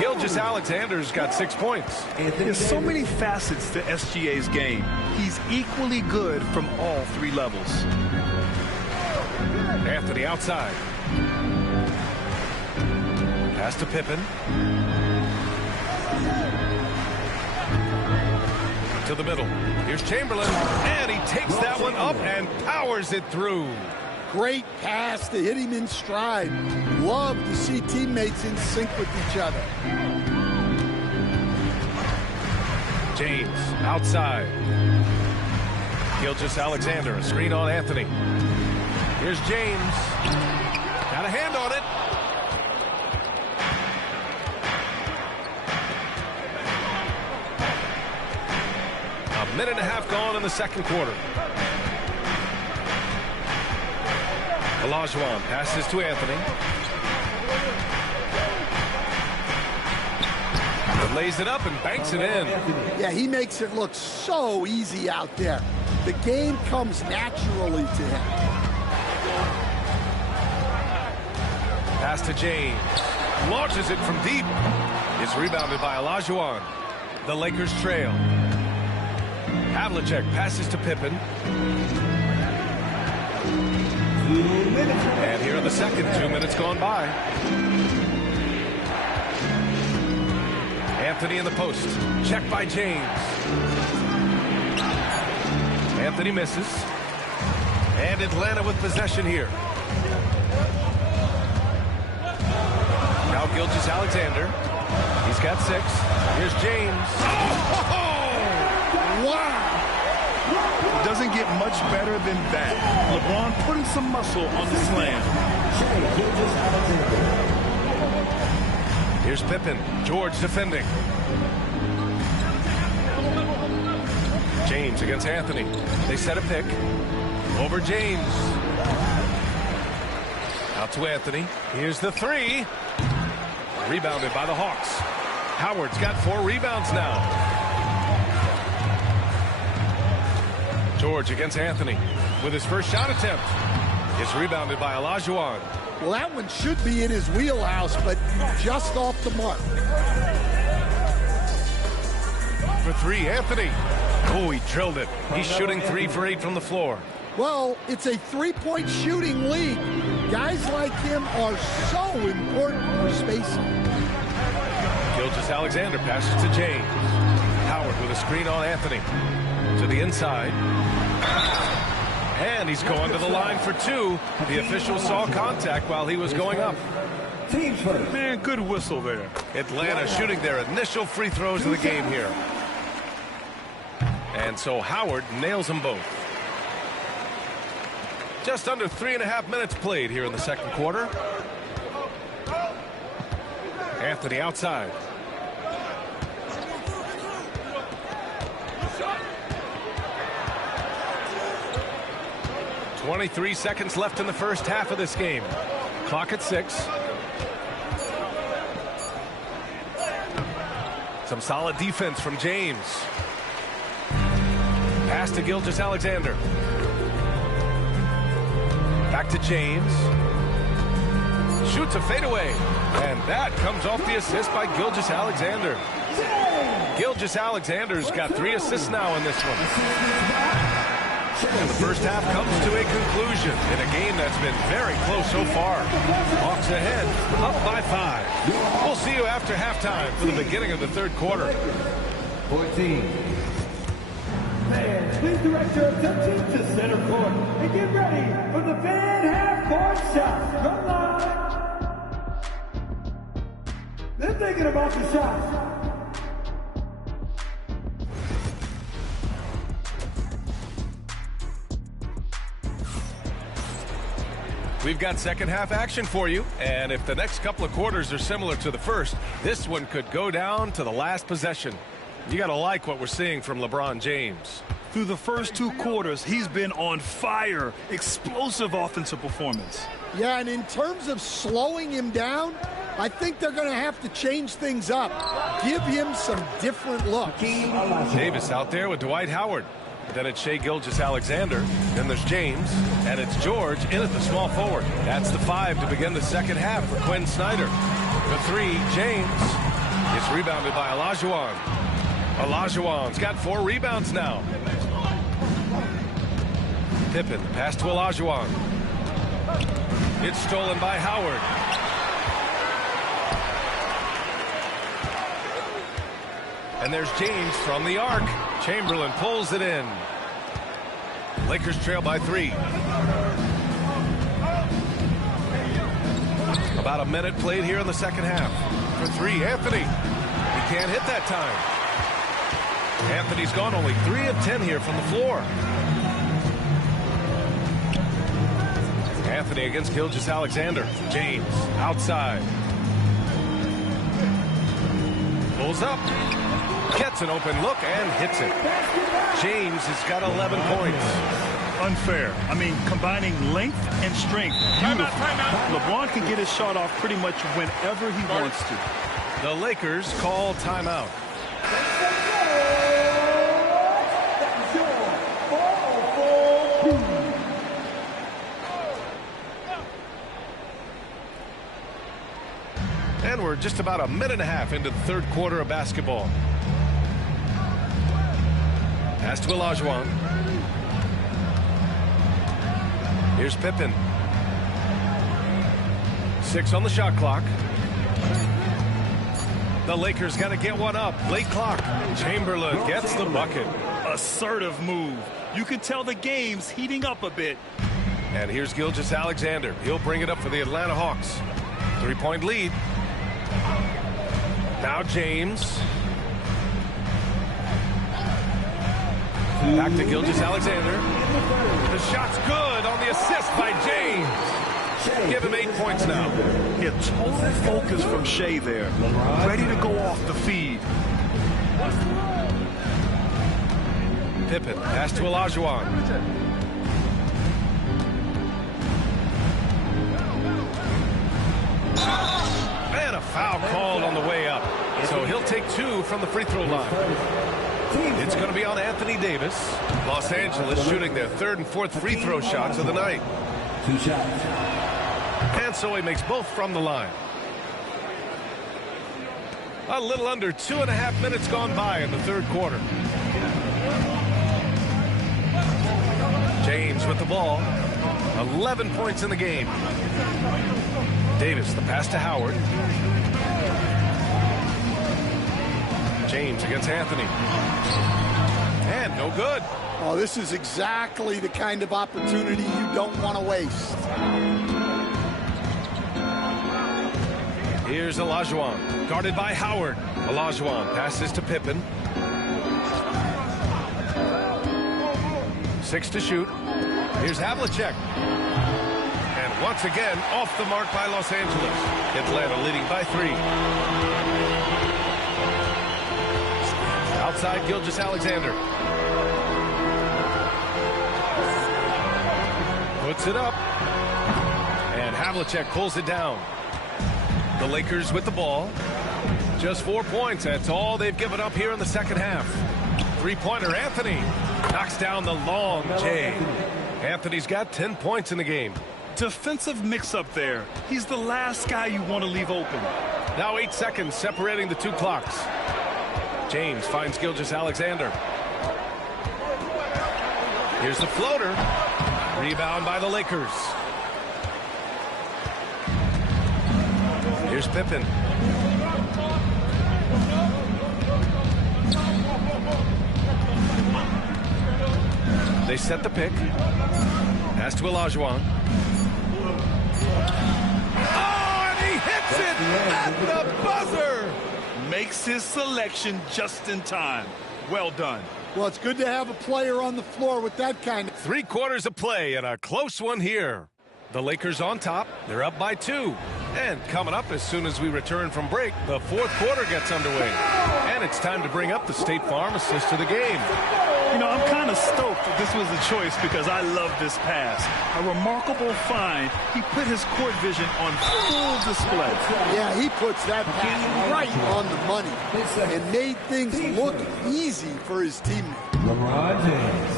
Gilgeous-Alexander's got 6 points. There's so many facets to SGA's game. He's equally good from all 3 levels. Anthony outside. Pass to Pippen. To the middle. Here's Chamberlain. And he takes that one up and powers it through. Great pass to hit him in stride. Love to see teammates in sync with each other. James outside. Gilgeous-Alexander, a screen on Anthony. Here's James. Got a hand on it. A minute and a half gone in the second quarter. Olajuwon passes to Anthony. Lays it up and banks it in. Yeah, he makes it look so easy out there. The game comes naturally to him. Pass to James. Launches it from deep. It's rebounded by Olajuwon. The Lakers trail. Havlicek passes to Pippen. And here in the second, 2 minutes gone by. Anthony in the post. Check by James. Anthony misses. And Atlanta with possession here. Now Gilgeous-Alexander. He's got 6. Here's James. Oh! Wow! It doesn't get much better than that. LeBron putting some muscle on the slam. Here's Pippen. George defending. James against Anthony. They set a pick. Over James. Out to Anthony. Here's the 3. Rebounded by the Hawks. Howard's got 4 rebounds now. George against Anthony with his first shot attempt. It's rebounded by Olajuwon. Well, that one should be in his wheelhouse, but just off the mark. For 3, Anthony. Oh, he drilled it. He's shooting 3 for 8 from the floor. Well, it's a three-point shooting league. Guys like him are so important for spacing. Gilgeous-Alexander passes to James. Howard with a screen on Anthony. To the inside. And he's going to the line for 2. The official saw contact while he was going up. Man, good whistle there. Atlanta shooting their initial free throws of the game here. And so Howard nails them both. Just under 3.5 minutes played here in the second quarter. Anthony outside. .23 seconds left in the first half of this game. Clock at 6. Some solid defense from James. Pass to Gilgeous-Alexander. Back to James. Shoots a fadeaway. And that comes off the assist by Gilgeous-Alexander. Gilgeous-Alexander's got 3 assists now in this one. And the first half comes to a conclusion in a game that's been very close so far. Hawks ahead, up by 5. We'll see you after halftime for the beginning of the third quarter. 14. Fans, please direct your attention to center court and get ready for the fan half-court shots. Come on. They're thinking about the shots. We've got second half action for you, and if the next couple of quarters are similar to the first, this one could go down to the last possession. You got to like what we're seeing from LeBron James. Through the first 2 quarters, he's been on fire. Explosive offensive performance. Yeah, and in terms of slowing him down, I think they're going to have to change things up. Give him some different looks. Davis out there with Dwight Howard. Then it's Shai Gilgeous-Alexander. Then there's James. And it's George in at the small forward. That's the 5 to begin the second half for Quinn Snyder. The 3, James. It's rebounded by Olajuwon. Olajuwon's got 4 rebounds now. Pippen, pass to Olajuwon. It's stolen by Howard. And there's James from the arc. Chamberlain pulls it in. Lakers trail by 3. About a minute played here in the second half. For 3, Anthony. He can't hit that time. Anthony's gone only 3 of 10 here from the floor. Anthony against Gilgeous-Alexander. James outside. Pulls up. Gets an open look and hits it. James has got 11 points. Unfair. I mean, combining length and strength. Beautiful. LeBron can get his shot off pretty much whenever he wants to. The Lakers call timeout. And we're just about a minute and a half into the third quarter of basketball. Pass to Olajuwon. Here's Pippen. 6 on the shot clock. The Lakers got to get one up. Late clock. Chamberlain gets the bucket. Assertive move. You can tell the game's heating up a bit. And here's Gilgeous-Alexander. He'll bring it up for the Atlanta Hawks. 3-point lead. Now James. Back to Gilgeous-Alexander. The shot's good on the assist by James. Give him 8 points now. Yeah, total focus from Shea there. Ready to go off the feed. Pippen, pass to Olajuwon. And a foul called on the way up. So he'll take 2 from the free throw line. It's going to be on Anthony Davis. Los Angeles shooting their 3rd and 4th free throw shots of the night. 2 shots. And so he makes both from the line. A little under 2.5 minutes gone by in the third quarter. James with the ball. 11 points in the game. Davis, the pass to Howard. James against Anthony. And no good. Oh, this is exactly the kind of opportunity you don't want to waste. Here's Olajuwon, guarded by Howard. Olajuwon passes to Pippen. 6 to shoot. Here's Havlicek. And once again, off the mark by Los Angeles. Atlanta leading by 3. Outside Gilgeous-Alexander. Puts it up. And Havlicek pulls it down. The Lakers with the ball. Just 4 points. That's all they've given up here in the second half. 3-pointer Anthony knocks down the long J. Anthony's got 10 points in the game. Defensive mix-up there. He's the last guy you want to leave open. Now 8 seconds separating the 2 clocks. James finds Gilgeous-Alexander. Here's the floater. Rebound by the Lakers. Here's Pippen. They set the pick. Pass to Olajuwon. Oh, and he hits it at the buzzer. Makes his selection just in time. Well done. Well, it's good to have a player on the floor with that kind of... 3 quarters of play and a close one here. The Lakers on top. They're up by 2. And coming up as soon as we return from break, the fourth quarter gets underway. And it's time to bring up the State Farm assist to the game. You know, I'm kind of stoked that this was a choice because I love this pass. A remarkable find. He put his court vision on full display. Yeah, he puts that pass right on the money and made things look easy for his teammate. LeBron James.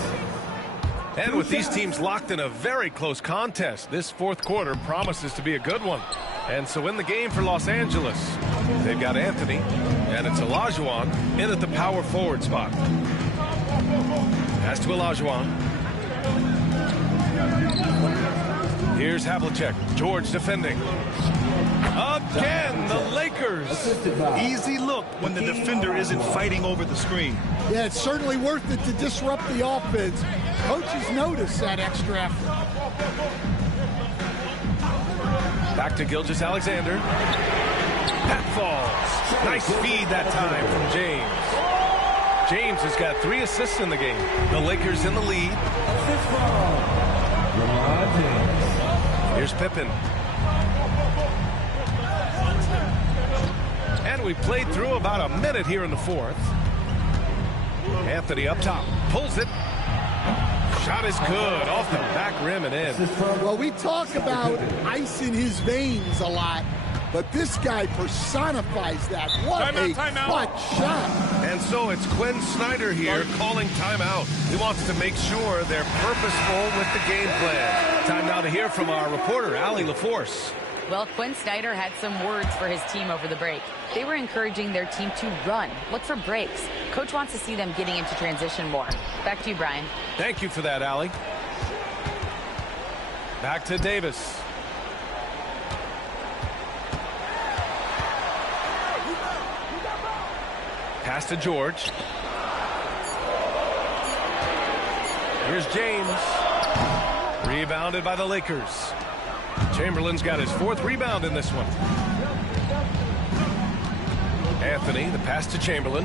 And with these teams locked in a very close contest, this fourth quarter promises to be a good one. And so in the game for Los Angeles, they've got Anthony, and it's Olajuwon in at the power forward spot. Pass to Olajuwon. Here's Havlicek. George defending. Again, the Lakers. Easy look when the defender isn't fighting over the screen. Yeah, it's certainly worth it to disrupt the offense. Coaches notice that extra effort. Back to Gilgeous-Alexander. That falls. Nice feed that time from James. James has got 3 assists in the game. The Lakers in the lead. LeBron James. Here's Pippen. And we played through about a minute here in the fourth. Anthony up top, pulls it. Shot is good, off the back rim and in. Well, we talk about ice in his veins a lot, but this guy personifies that. What a clutch shot. And so it's Quinn Snyder here calling timeout. He wants to make sure they're purposeful with the game plan. Time now to hear from our reporter, Allie LaForce. Well, Quinn Snyder had some words for his team over the break. They were encouraging their team to run, look for breaks. Coach wants to see them getting into transition more. Back to you, Brian. Thank you for that, Allie. Back to Davis. Pass to George. Here's James. Rebounded by the Lakers. Chamberlain's got his fourth rebound in this one. Anthony, the pass to Chamberlain.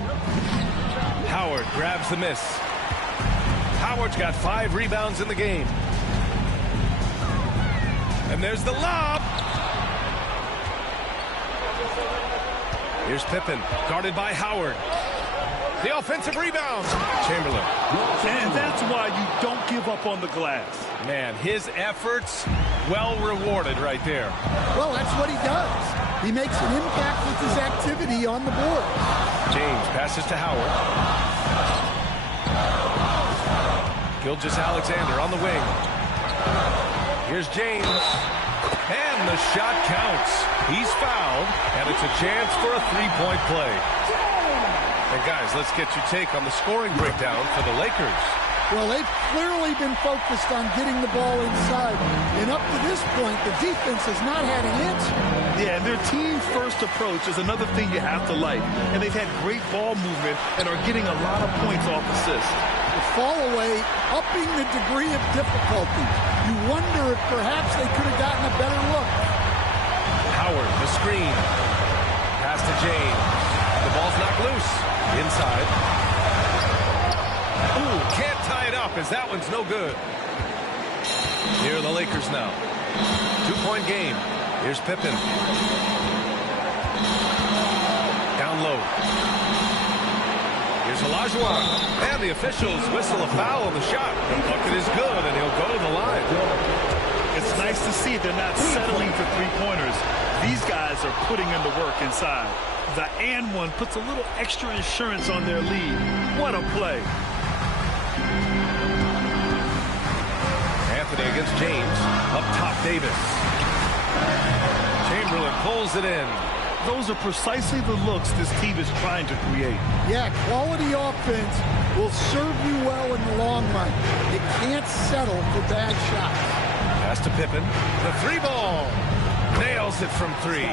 Howard grabs the miss. Howard's got 5 rebounds in the game. And there's the lob. Here's Pippen, guarded by Howard. The offensive rebound. Chamberlain. And that's why you don't give up on the glass. Man, his efforts well rewarded right there. Well, that's what he does. He makes an impact with his activity on the board. James passes to Howard. Gilgeous-Alexander on the wing. Here's James. And the shot counts. He's fouled, and it's a chance for a three-point play. And guys, let's get your take on the scoring breakdown for the Lakers. Well, they've clearly been focused on getting the ball inside. And up to this point, the defense has not had an answer. Yeah, and their team's first approach is another thing you have to like. And they've had great ball movement and are getting a lot of points off assists. The fall away, upping the degree of difficulty. You wonder if perhaps they could have gotten a better look. Howard, the screen. Pass to James. The ball's knocked loose. Inside. Ooh, can't tie it up as that one's no good. Here are the Lakers now. 2-point game. Here's Pippen. Down low. Here's Olajuwon. And the officials whistle a foul on the shot. The bucket is good, and he'll go to the line. It's nice to see they're not settling for three-pointers. These guys are putting in the work inside. The and one puts a little extra insurance on their lead. What a play. Anthony against James. Up top, Davis. Chamberlain pulls it in. Those are precisely the looks this team is trying to create. Yeah, quality offense will serve you well in the long run. You can't settle for bad shots. Pass to Pippen. The 3-ball. Nails it from 3.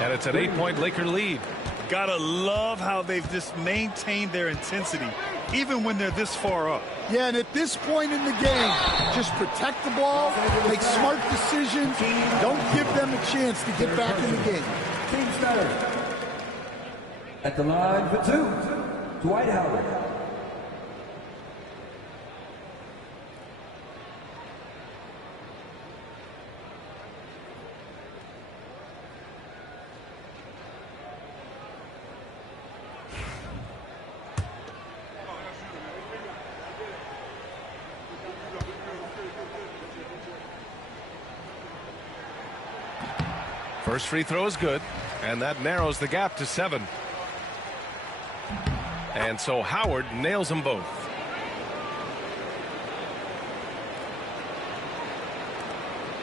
And it's an 8-point Laker lead. Gotta love how they've just maintained their intensity, even when they're this far up. Yeah, and at this point in the game, just protect the ball, make smart decisions, don't give them a chance to get back in the game. Team Snyder. At the line for 2, Dwight Howard. First free throw is good, and that narrows the gap to 7. And so Howard nails them both.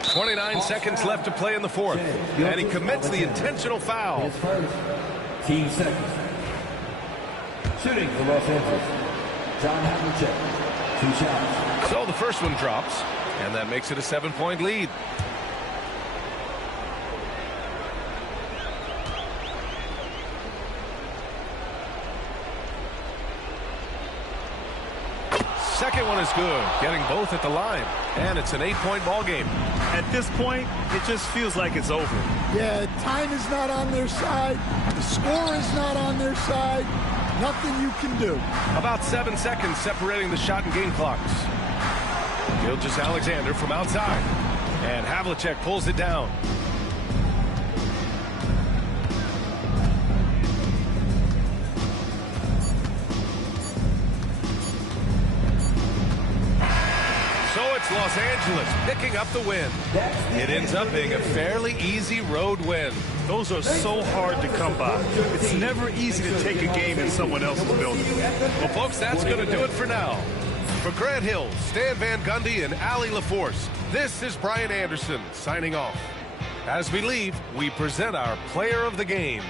.29 seconds left to play in the fourth, and he commits the intentional foul. Team seconds. Shooting for Los Angeles, John Havlicek, 2 shots. So the first one drops, and that makes it a 7-point lead. Second one is good, getting both at the line, and it's an 8-point ball game. At this point, it just feels like it's over. Yeah, time is not on their side. The score is not on their side. Nothing you can do. About 7 seconds separating the shot and game clocks. Gilgeous-Alexander from outside. And Havlicek pulls it down. So it's Los Angeles picking up the win. It ends up being a fairly easy road win. Those are so hard to come by. It's never easy to take a game in someone else's building. Well, folks, that's going to do it for now. For Grant Hill, Stan Van Gundy, and Allie LaForce, this is Brian Anderson signing off. As we leave, we present our player of the game.